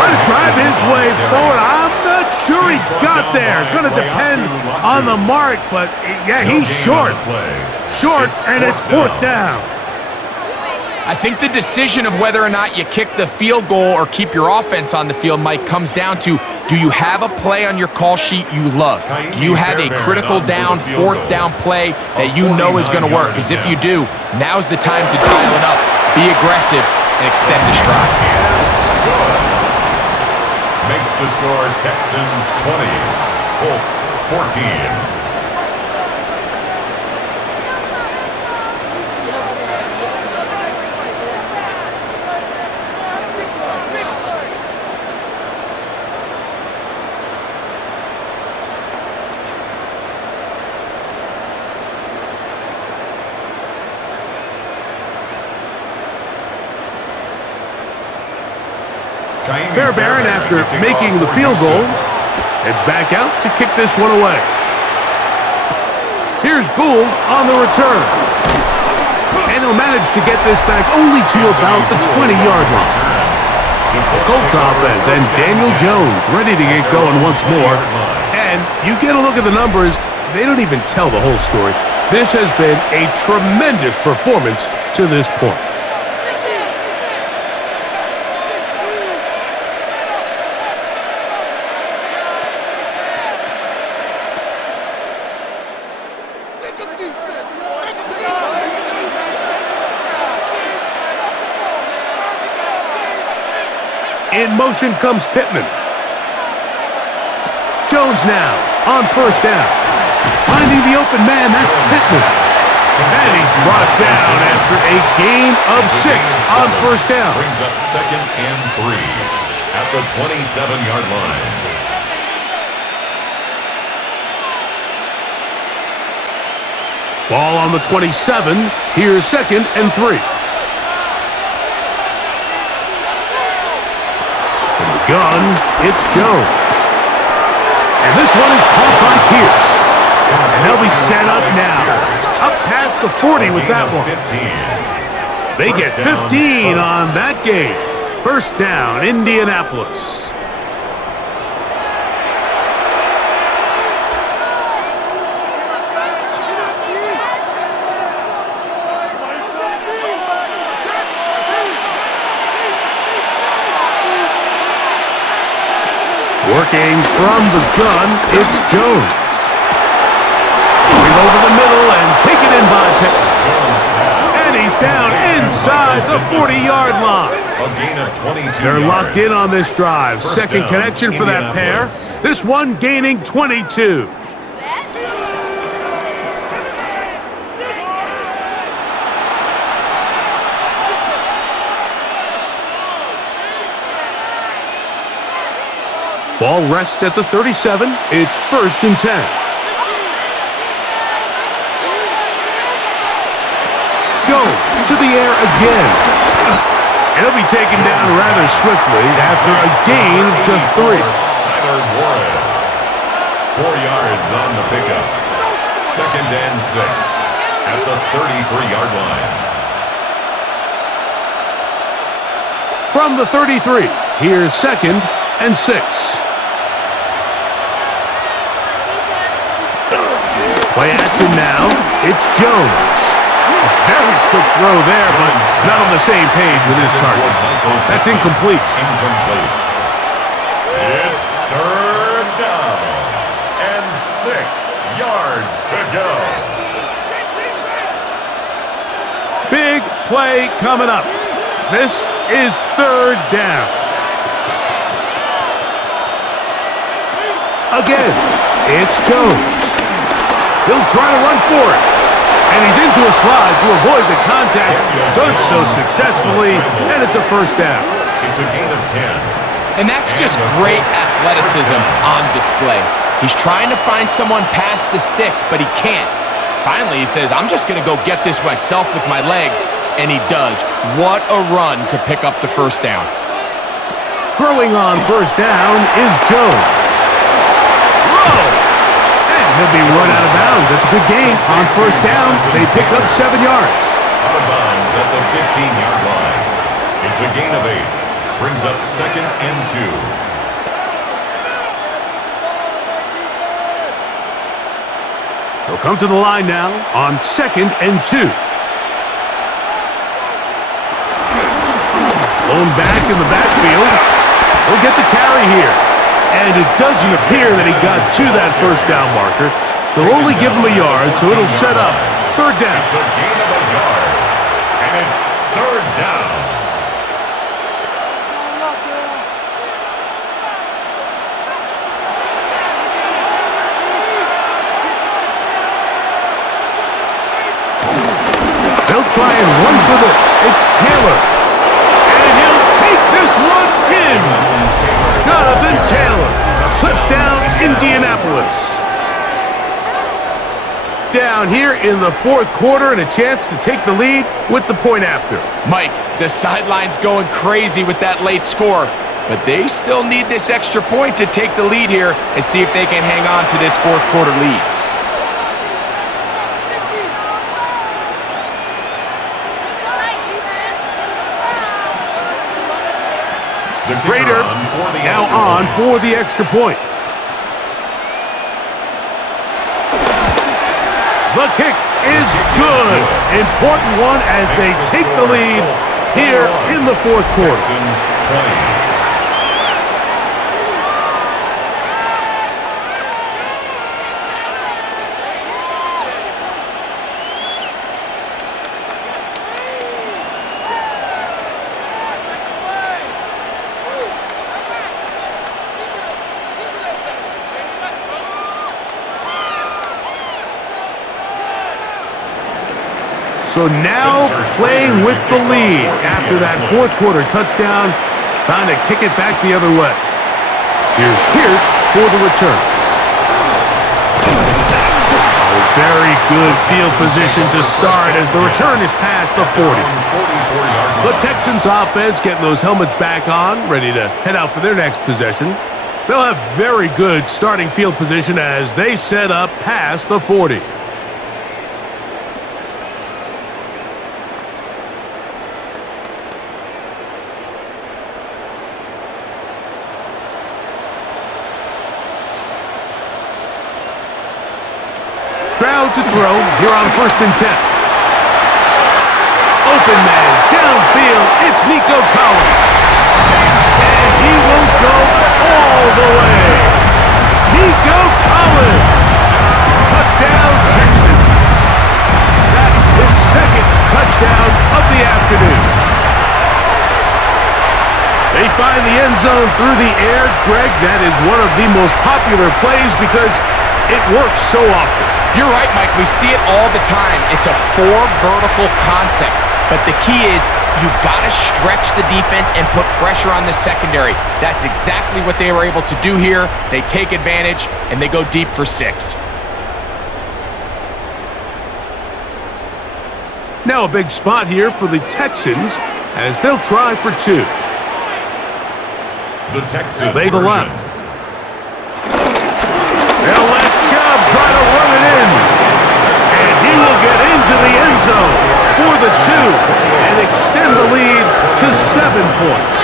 Trying to drive his way forward. I'm not sure he got there. Going to depend on the mark, but yeah, he's short. Short, and it's 4th down. I think the decision of whether or not you kick the field goal or keep your offense on the field, Mike, comes down to, do you have a play on your call sheet you love? Do you have a critical down, 4th down play that you know is going to work? Because if you do, now's the time to dial it up, be aggressive, and extend the stride. Makes the score Texans 20, Colts 14. Fairbairn, after making the field goal, heads back out to kick this one away. Here's Gould on the return. And he'll manage to get this back only to about the 20-yard line. The Colts offense and Daniel Jones ready to get going once more. And you get a look at the numbers, they don't even tell the whole story. This has been a tremendous performance to this point. In motion comes Pittman. Jones now on first down. Finding the open man, that's Pittman. And he's brought down after a gain of 6 on first down. Brings up 2nd and 3 at the 27-yard line. Ball on the 27. Here's 2nd and 3. Gun, it's Jones. And this one is caught by Pierce. And they'll be set up now. Up past the 40 with that one. They get 15 on that game. First down, Indianapolis. Working from the gun, it's Jones. Going over the middle and taken in by Pittman. And he's down inside the 40-yard line. A gain of 22 They're locked in yards. on this drive. First Second down, connection for that pair. Indianapolis. This one gaining 22. Ball rests at the 37. It's 1st and 10. Jones to the air again. And he'll be taken down rather swiftly after a gain of just 3. Tyler Warren. 4 yards on the pickup. 2nd and 6 at the 33-yard line. From the 33, here's 2nd and 6. Play action now. It's Jones. A very quick throw there, but not on the same page with his target. That's incomplete. Incomplete. It's 3rd down and 6 yards to go. Big play coming up. This is 3rd down. Again, it's Jones. He'll try to run for it. And he's into a slide to avoid the contact. Does so successfully, and it's a 1st down. It's a gain of 10. And that's just great athleticism on display. He's trying to find someone past the sticks, but he can't. Finally, he says, I'm just going to go get this myself with my legs. And he does. What a run to pick up the 1st down. Throwing on 1st down is Jones. Whoa! He'll be run out of bounds. That's a good gain. On 1st down, they pick up 7 yards. Out of bounds at the 15-yard line. It's a gain of 8. Brings up 2nd and 2. They'll come to the line now on 2nd and 2. Blown back in the backfield. He'll get the carry here. And it doesn't appear that he got to that 1st down marker. They'll only give him a yard, so it'll set up 3rd down. It's a gain of a yard. And it's 3rd down. They'll try and run for this. It's Taylor. And he'll take this one in. Jonathan Taylor. Touchdown, Indianapolis. Down here in the 4th quarter and a chance to take the lead with the point after. Mike, the sideline's going crazy with that late score, but they still need this extra point to take the lead here and see if they can hang on to this 4th quarter lead. Trader now on for the extra point. The kick is good. Important one as they take the lead here in the 4th quarter. Texans 20. So now playing with the lead after that 4th quarter touchdown, trying to kick it back the other way. Here's Pierce for the return. Very good field position to start as the return is past the 40. The Texans offense getting those helmets back on, ready to head out for their next possession. They'll have very good starting field position as they set up past the 40. Crowd to throw here on 1st and 10. Open man downfield. It's Nico Collins. And he will go all the way. Nico Collins. Touchdown, Texans. That is 2nd touchdown of the afternoon. They find the end zone through the air. Greg, that is one of the most popular plays because it works so often. You're right, Mike. We see it all the time. It's a 4 vertical concept. But the key is you've got to stretch the defense and put pressure on the secondary. That's exactly what they were able to do here. They take advantage, and they go deep for 6. Now a big spot here for the Texans as they'll try for 2. The Texans They the left. They'll let Chubb try to run it in. And he will get into the end zone for the 2 and extend the lead to 7 points.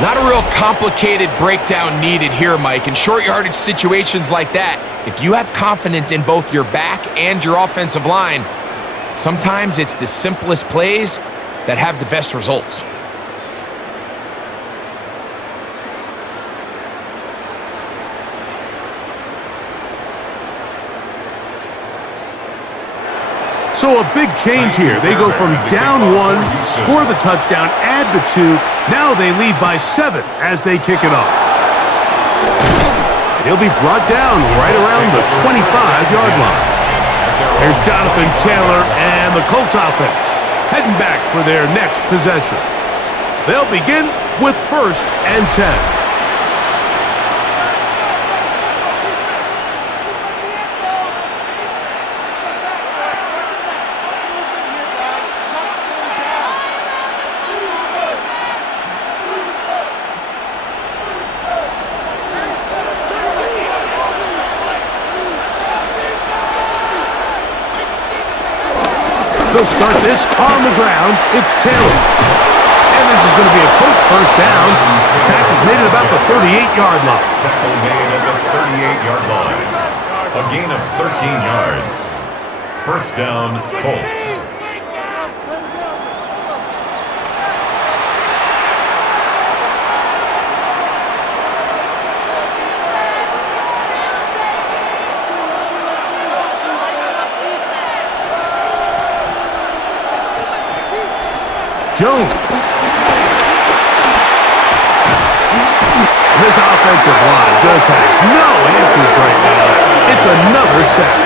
Not a real complicated breakdown needed here, Mike. In short yardage situations like that, if you have confidence in both your back and your offensive line, sometimes it's the simplest plays that have the best results. So a big change here. They go from down 1, score the touchdown, add the 2. Now they lead by 7 as they kick it off. And he'll be brought down right around the 25-yard line. Here's Jonathan Taylor and the Colts offense heading back for their next possession. They'll begin with 1st and 10. They'll start this on the ground. It's Taylor. And this is going to be a Colts 1st down. The tackle's made at about the 38-yard line. Tackle made at the 38-yard line. A gain of 13 yards. 1st down, Colts. Jones. This offensive line just has no answers right now. It's another sack.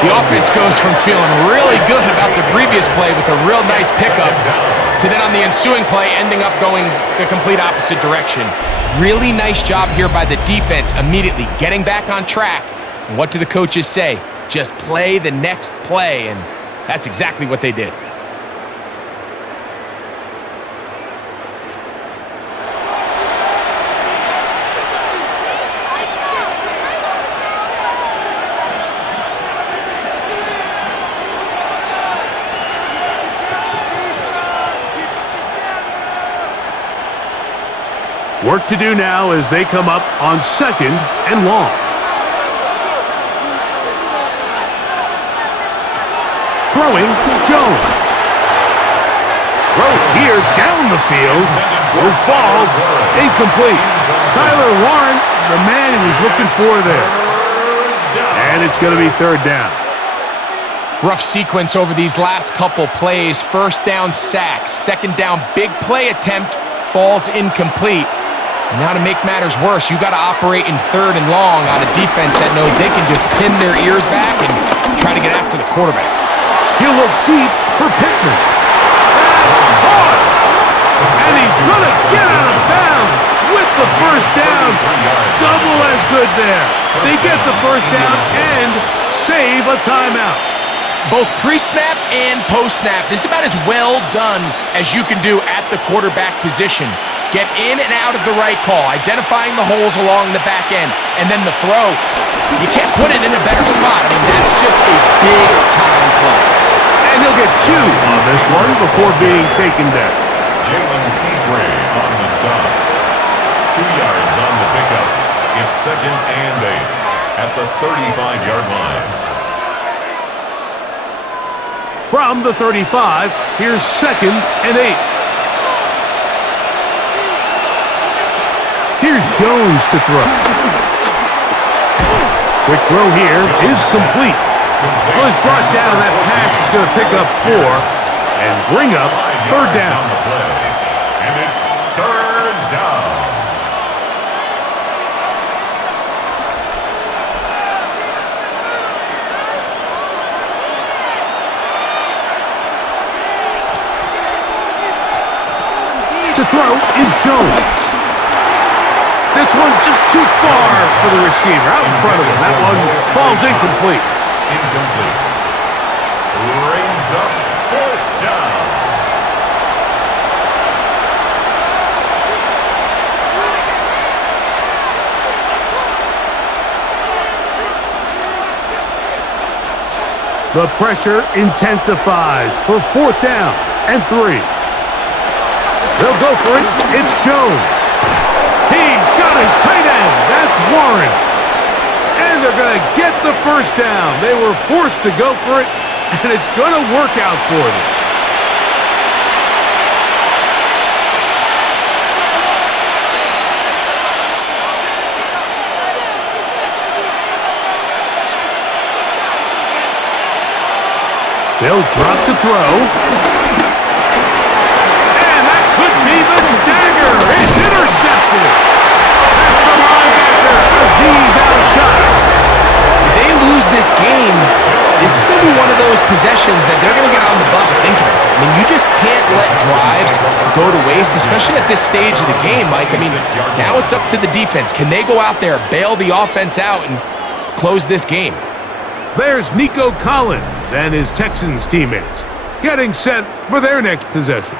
The offense goes from feeling really good about the previous play with a real nice pickup to then on the ensuing play ending up going the complete opposite direction. Really nice job here by the defense immediately getting back on track. And what do the coaches say? Just play the next play, and that's exactly what they did. Work to do now as they come up on 2nd and long. Throwing, Jones. Throw here down the field. Will fall. Incomplete. Tyler Warren, the man he was looking for there. And it's going to be 3rd down. Rough sequence over these last couple plays. First down sack, second down big play attempt falls incomplete. And now to make matters worse, you got to operate in third and long on a defense that knows they can just pin their ears back and try to get after the quarterback. He'll look deep for Pittman. That's hard. And he's going to get out of bounds with the first down. Double as good there. They get the first down and save a timeout. Both pre-snap and post-snap, this is about as well done as you can do at the quarterback position. Get in and out of the right call, identifying the holes along the back end, and then the throw. You can't put it in a better spot. I mean, that's just a big-time play. And he'll get 2 on this one before being taken down. Jalen Petrie on the stop. 2 yards on the pickup. It's 2nd and 8 at the 35-yard line. From the 35, here's 2nd and 8. Here's Jones to throw. Quick throw here is complete. Well, it's brought down. That pass is going to pick up 4 and bring up 3rd down. On the play. And it's 3rd down. To throw is Jones. This one just too far for the receiver, out in front of him. That one falls incomplete. Incomplete. Brings up 4th down. The pressure intensifies for 4th down and 3. They'll go for it. It's Jones. He's got his tight end. That's Warren. And they're going to get the first down. They were forced to go for it, and it's going to work out for them. They'll drop to throw. It's intercepted. That's the linebacker. Aziz outshot. If they lose this game, this is going to be one of those possessions that they're going to get on the bus thinking. I mean, you just can't let drives go to waste, especially at this stage of the game, Mike. I mean, now it's up to the defense. Can they go out there, bail the offense out, and close this game? There's Nico Collins and his Texans teammates getting set for their next possession.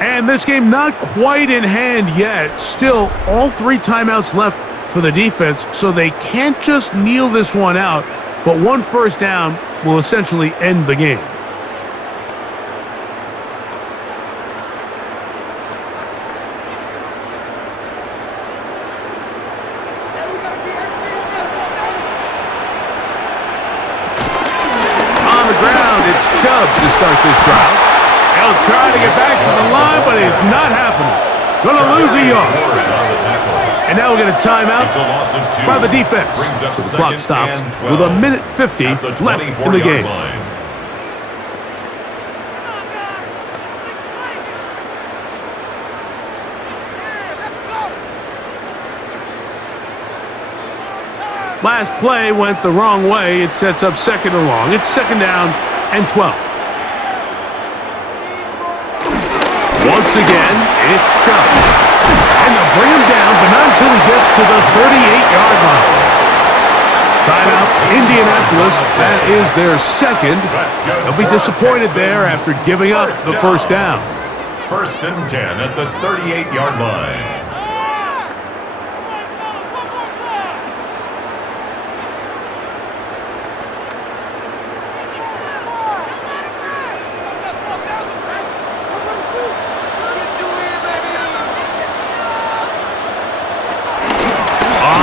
And this game not quite in hand yet. Still, all 3 timeouts left for the defense, so they can't just kneel this one out, but 1 first down will essentially end the game. On the ground, it's Chubb to start this drive. He'll try to get back to the line, but it's not happening. Gonna lose a yard. And now we're going to time out by the defense. So the clock stops with 1:50 left in the game. Last play went the wrong way. It sets up 2nd and long. It's 2nd down and 12. Once again, it's Chubb. And they'll bring him down, but not until he gets to the 38-yard line. Timeout, Indianapolis. That is their 2nd. They'll be disappointed there after giving up the first down. 1st and 10 at the 38-yard line.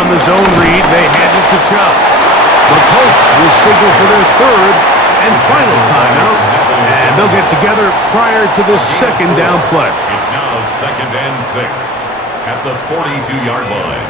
The zone read, they hand it to Chubb. The Colts will signal for their 3rd and final timeout, and they'll get together prior to the 2nd down play. It's now 2nd and 6 at the 42-yard line.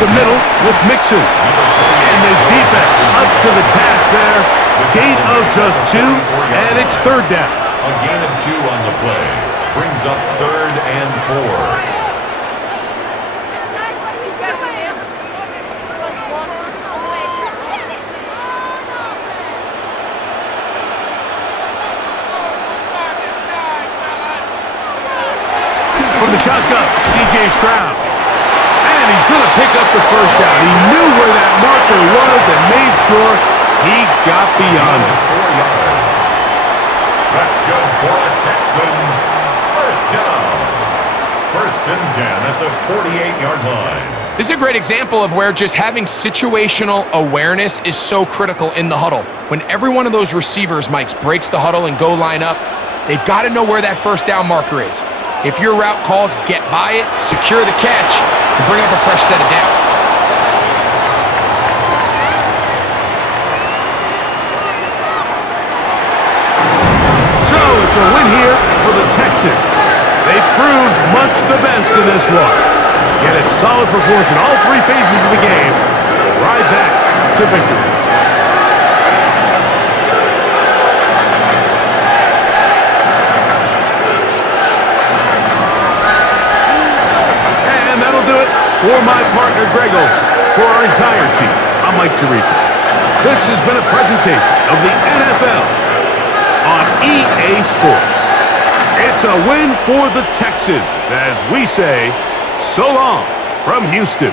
the middle with Mixon. And this defense up to the task there. Gain of just 2, and it's third down. A gain of 2 on the play. Brings up 3rd and 4. From the shotgun, C.J. Stroud. And he's going to pick up the first down. He knew where that marker was and made sure he got beyond it. 4 yards. That's good for a Texans first down. 1st and 10 at the 48-yard line. This is a great example of where just having situational awareness is so critical in the huddle. When every one of those receivers, Mike, breaks the huddle and go line up, they've got to know where that first down marker is. If your route calls, get by it, secure the catch, and bring up a fresh set of downs. So it's a win here for the Texans. They proved much the best in this one. Get a solid performance in all 3 phases of the game. Ride that to victory. And that'll do it for my partner, Greg Olson. For our entire team, I'm Mike Tirico. This has been a presentation of the NFL on EA Sports. It's a win for the Texans as we say so long from Houston.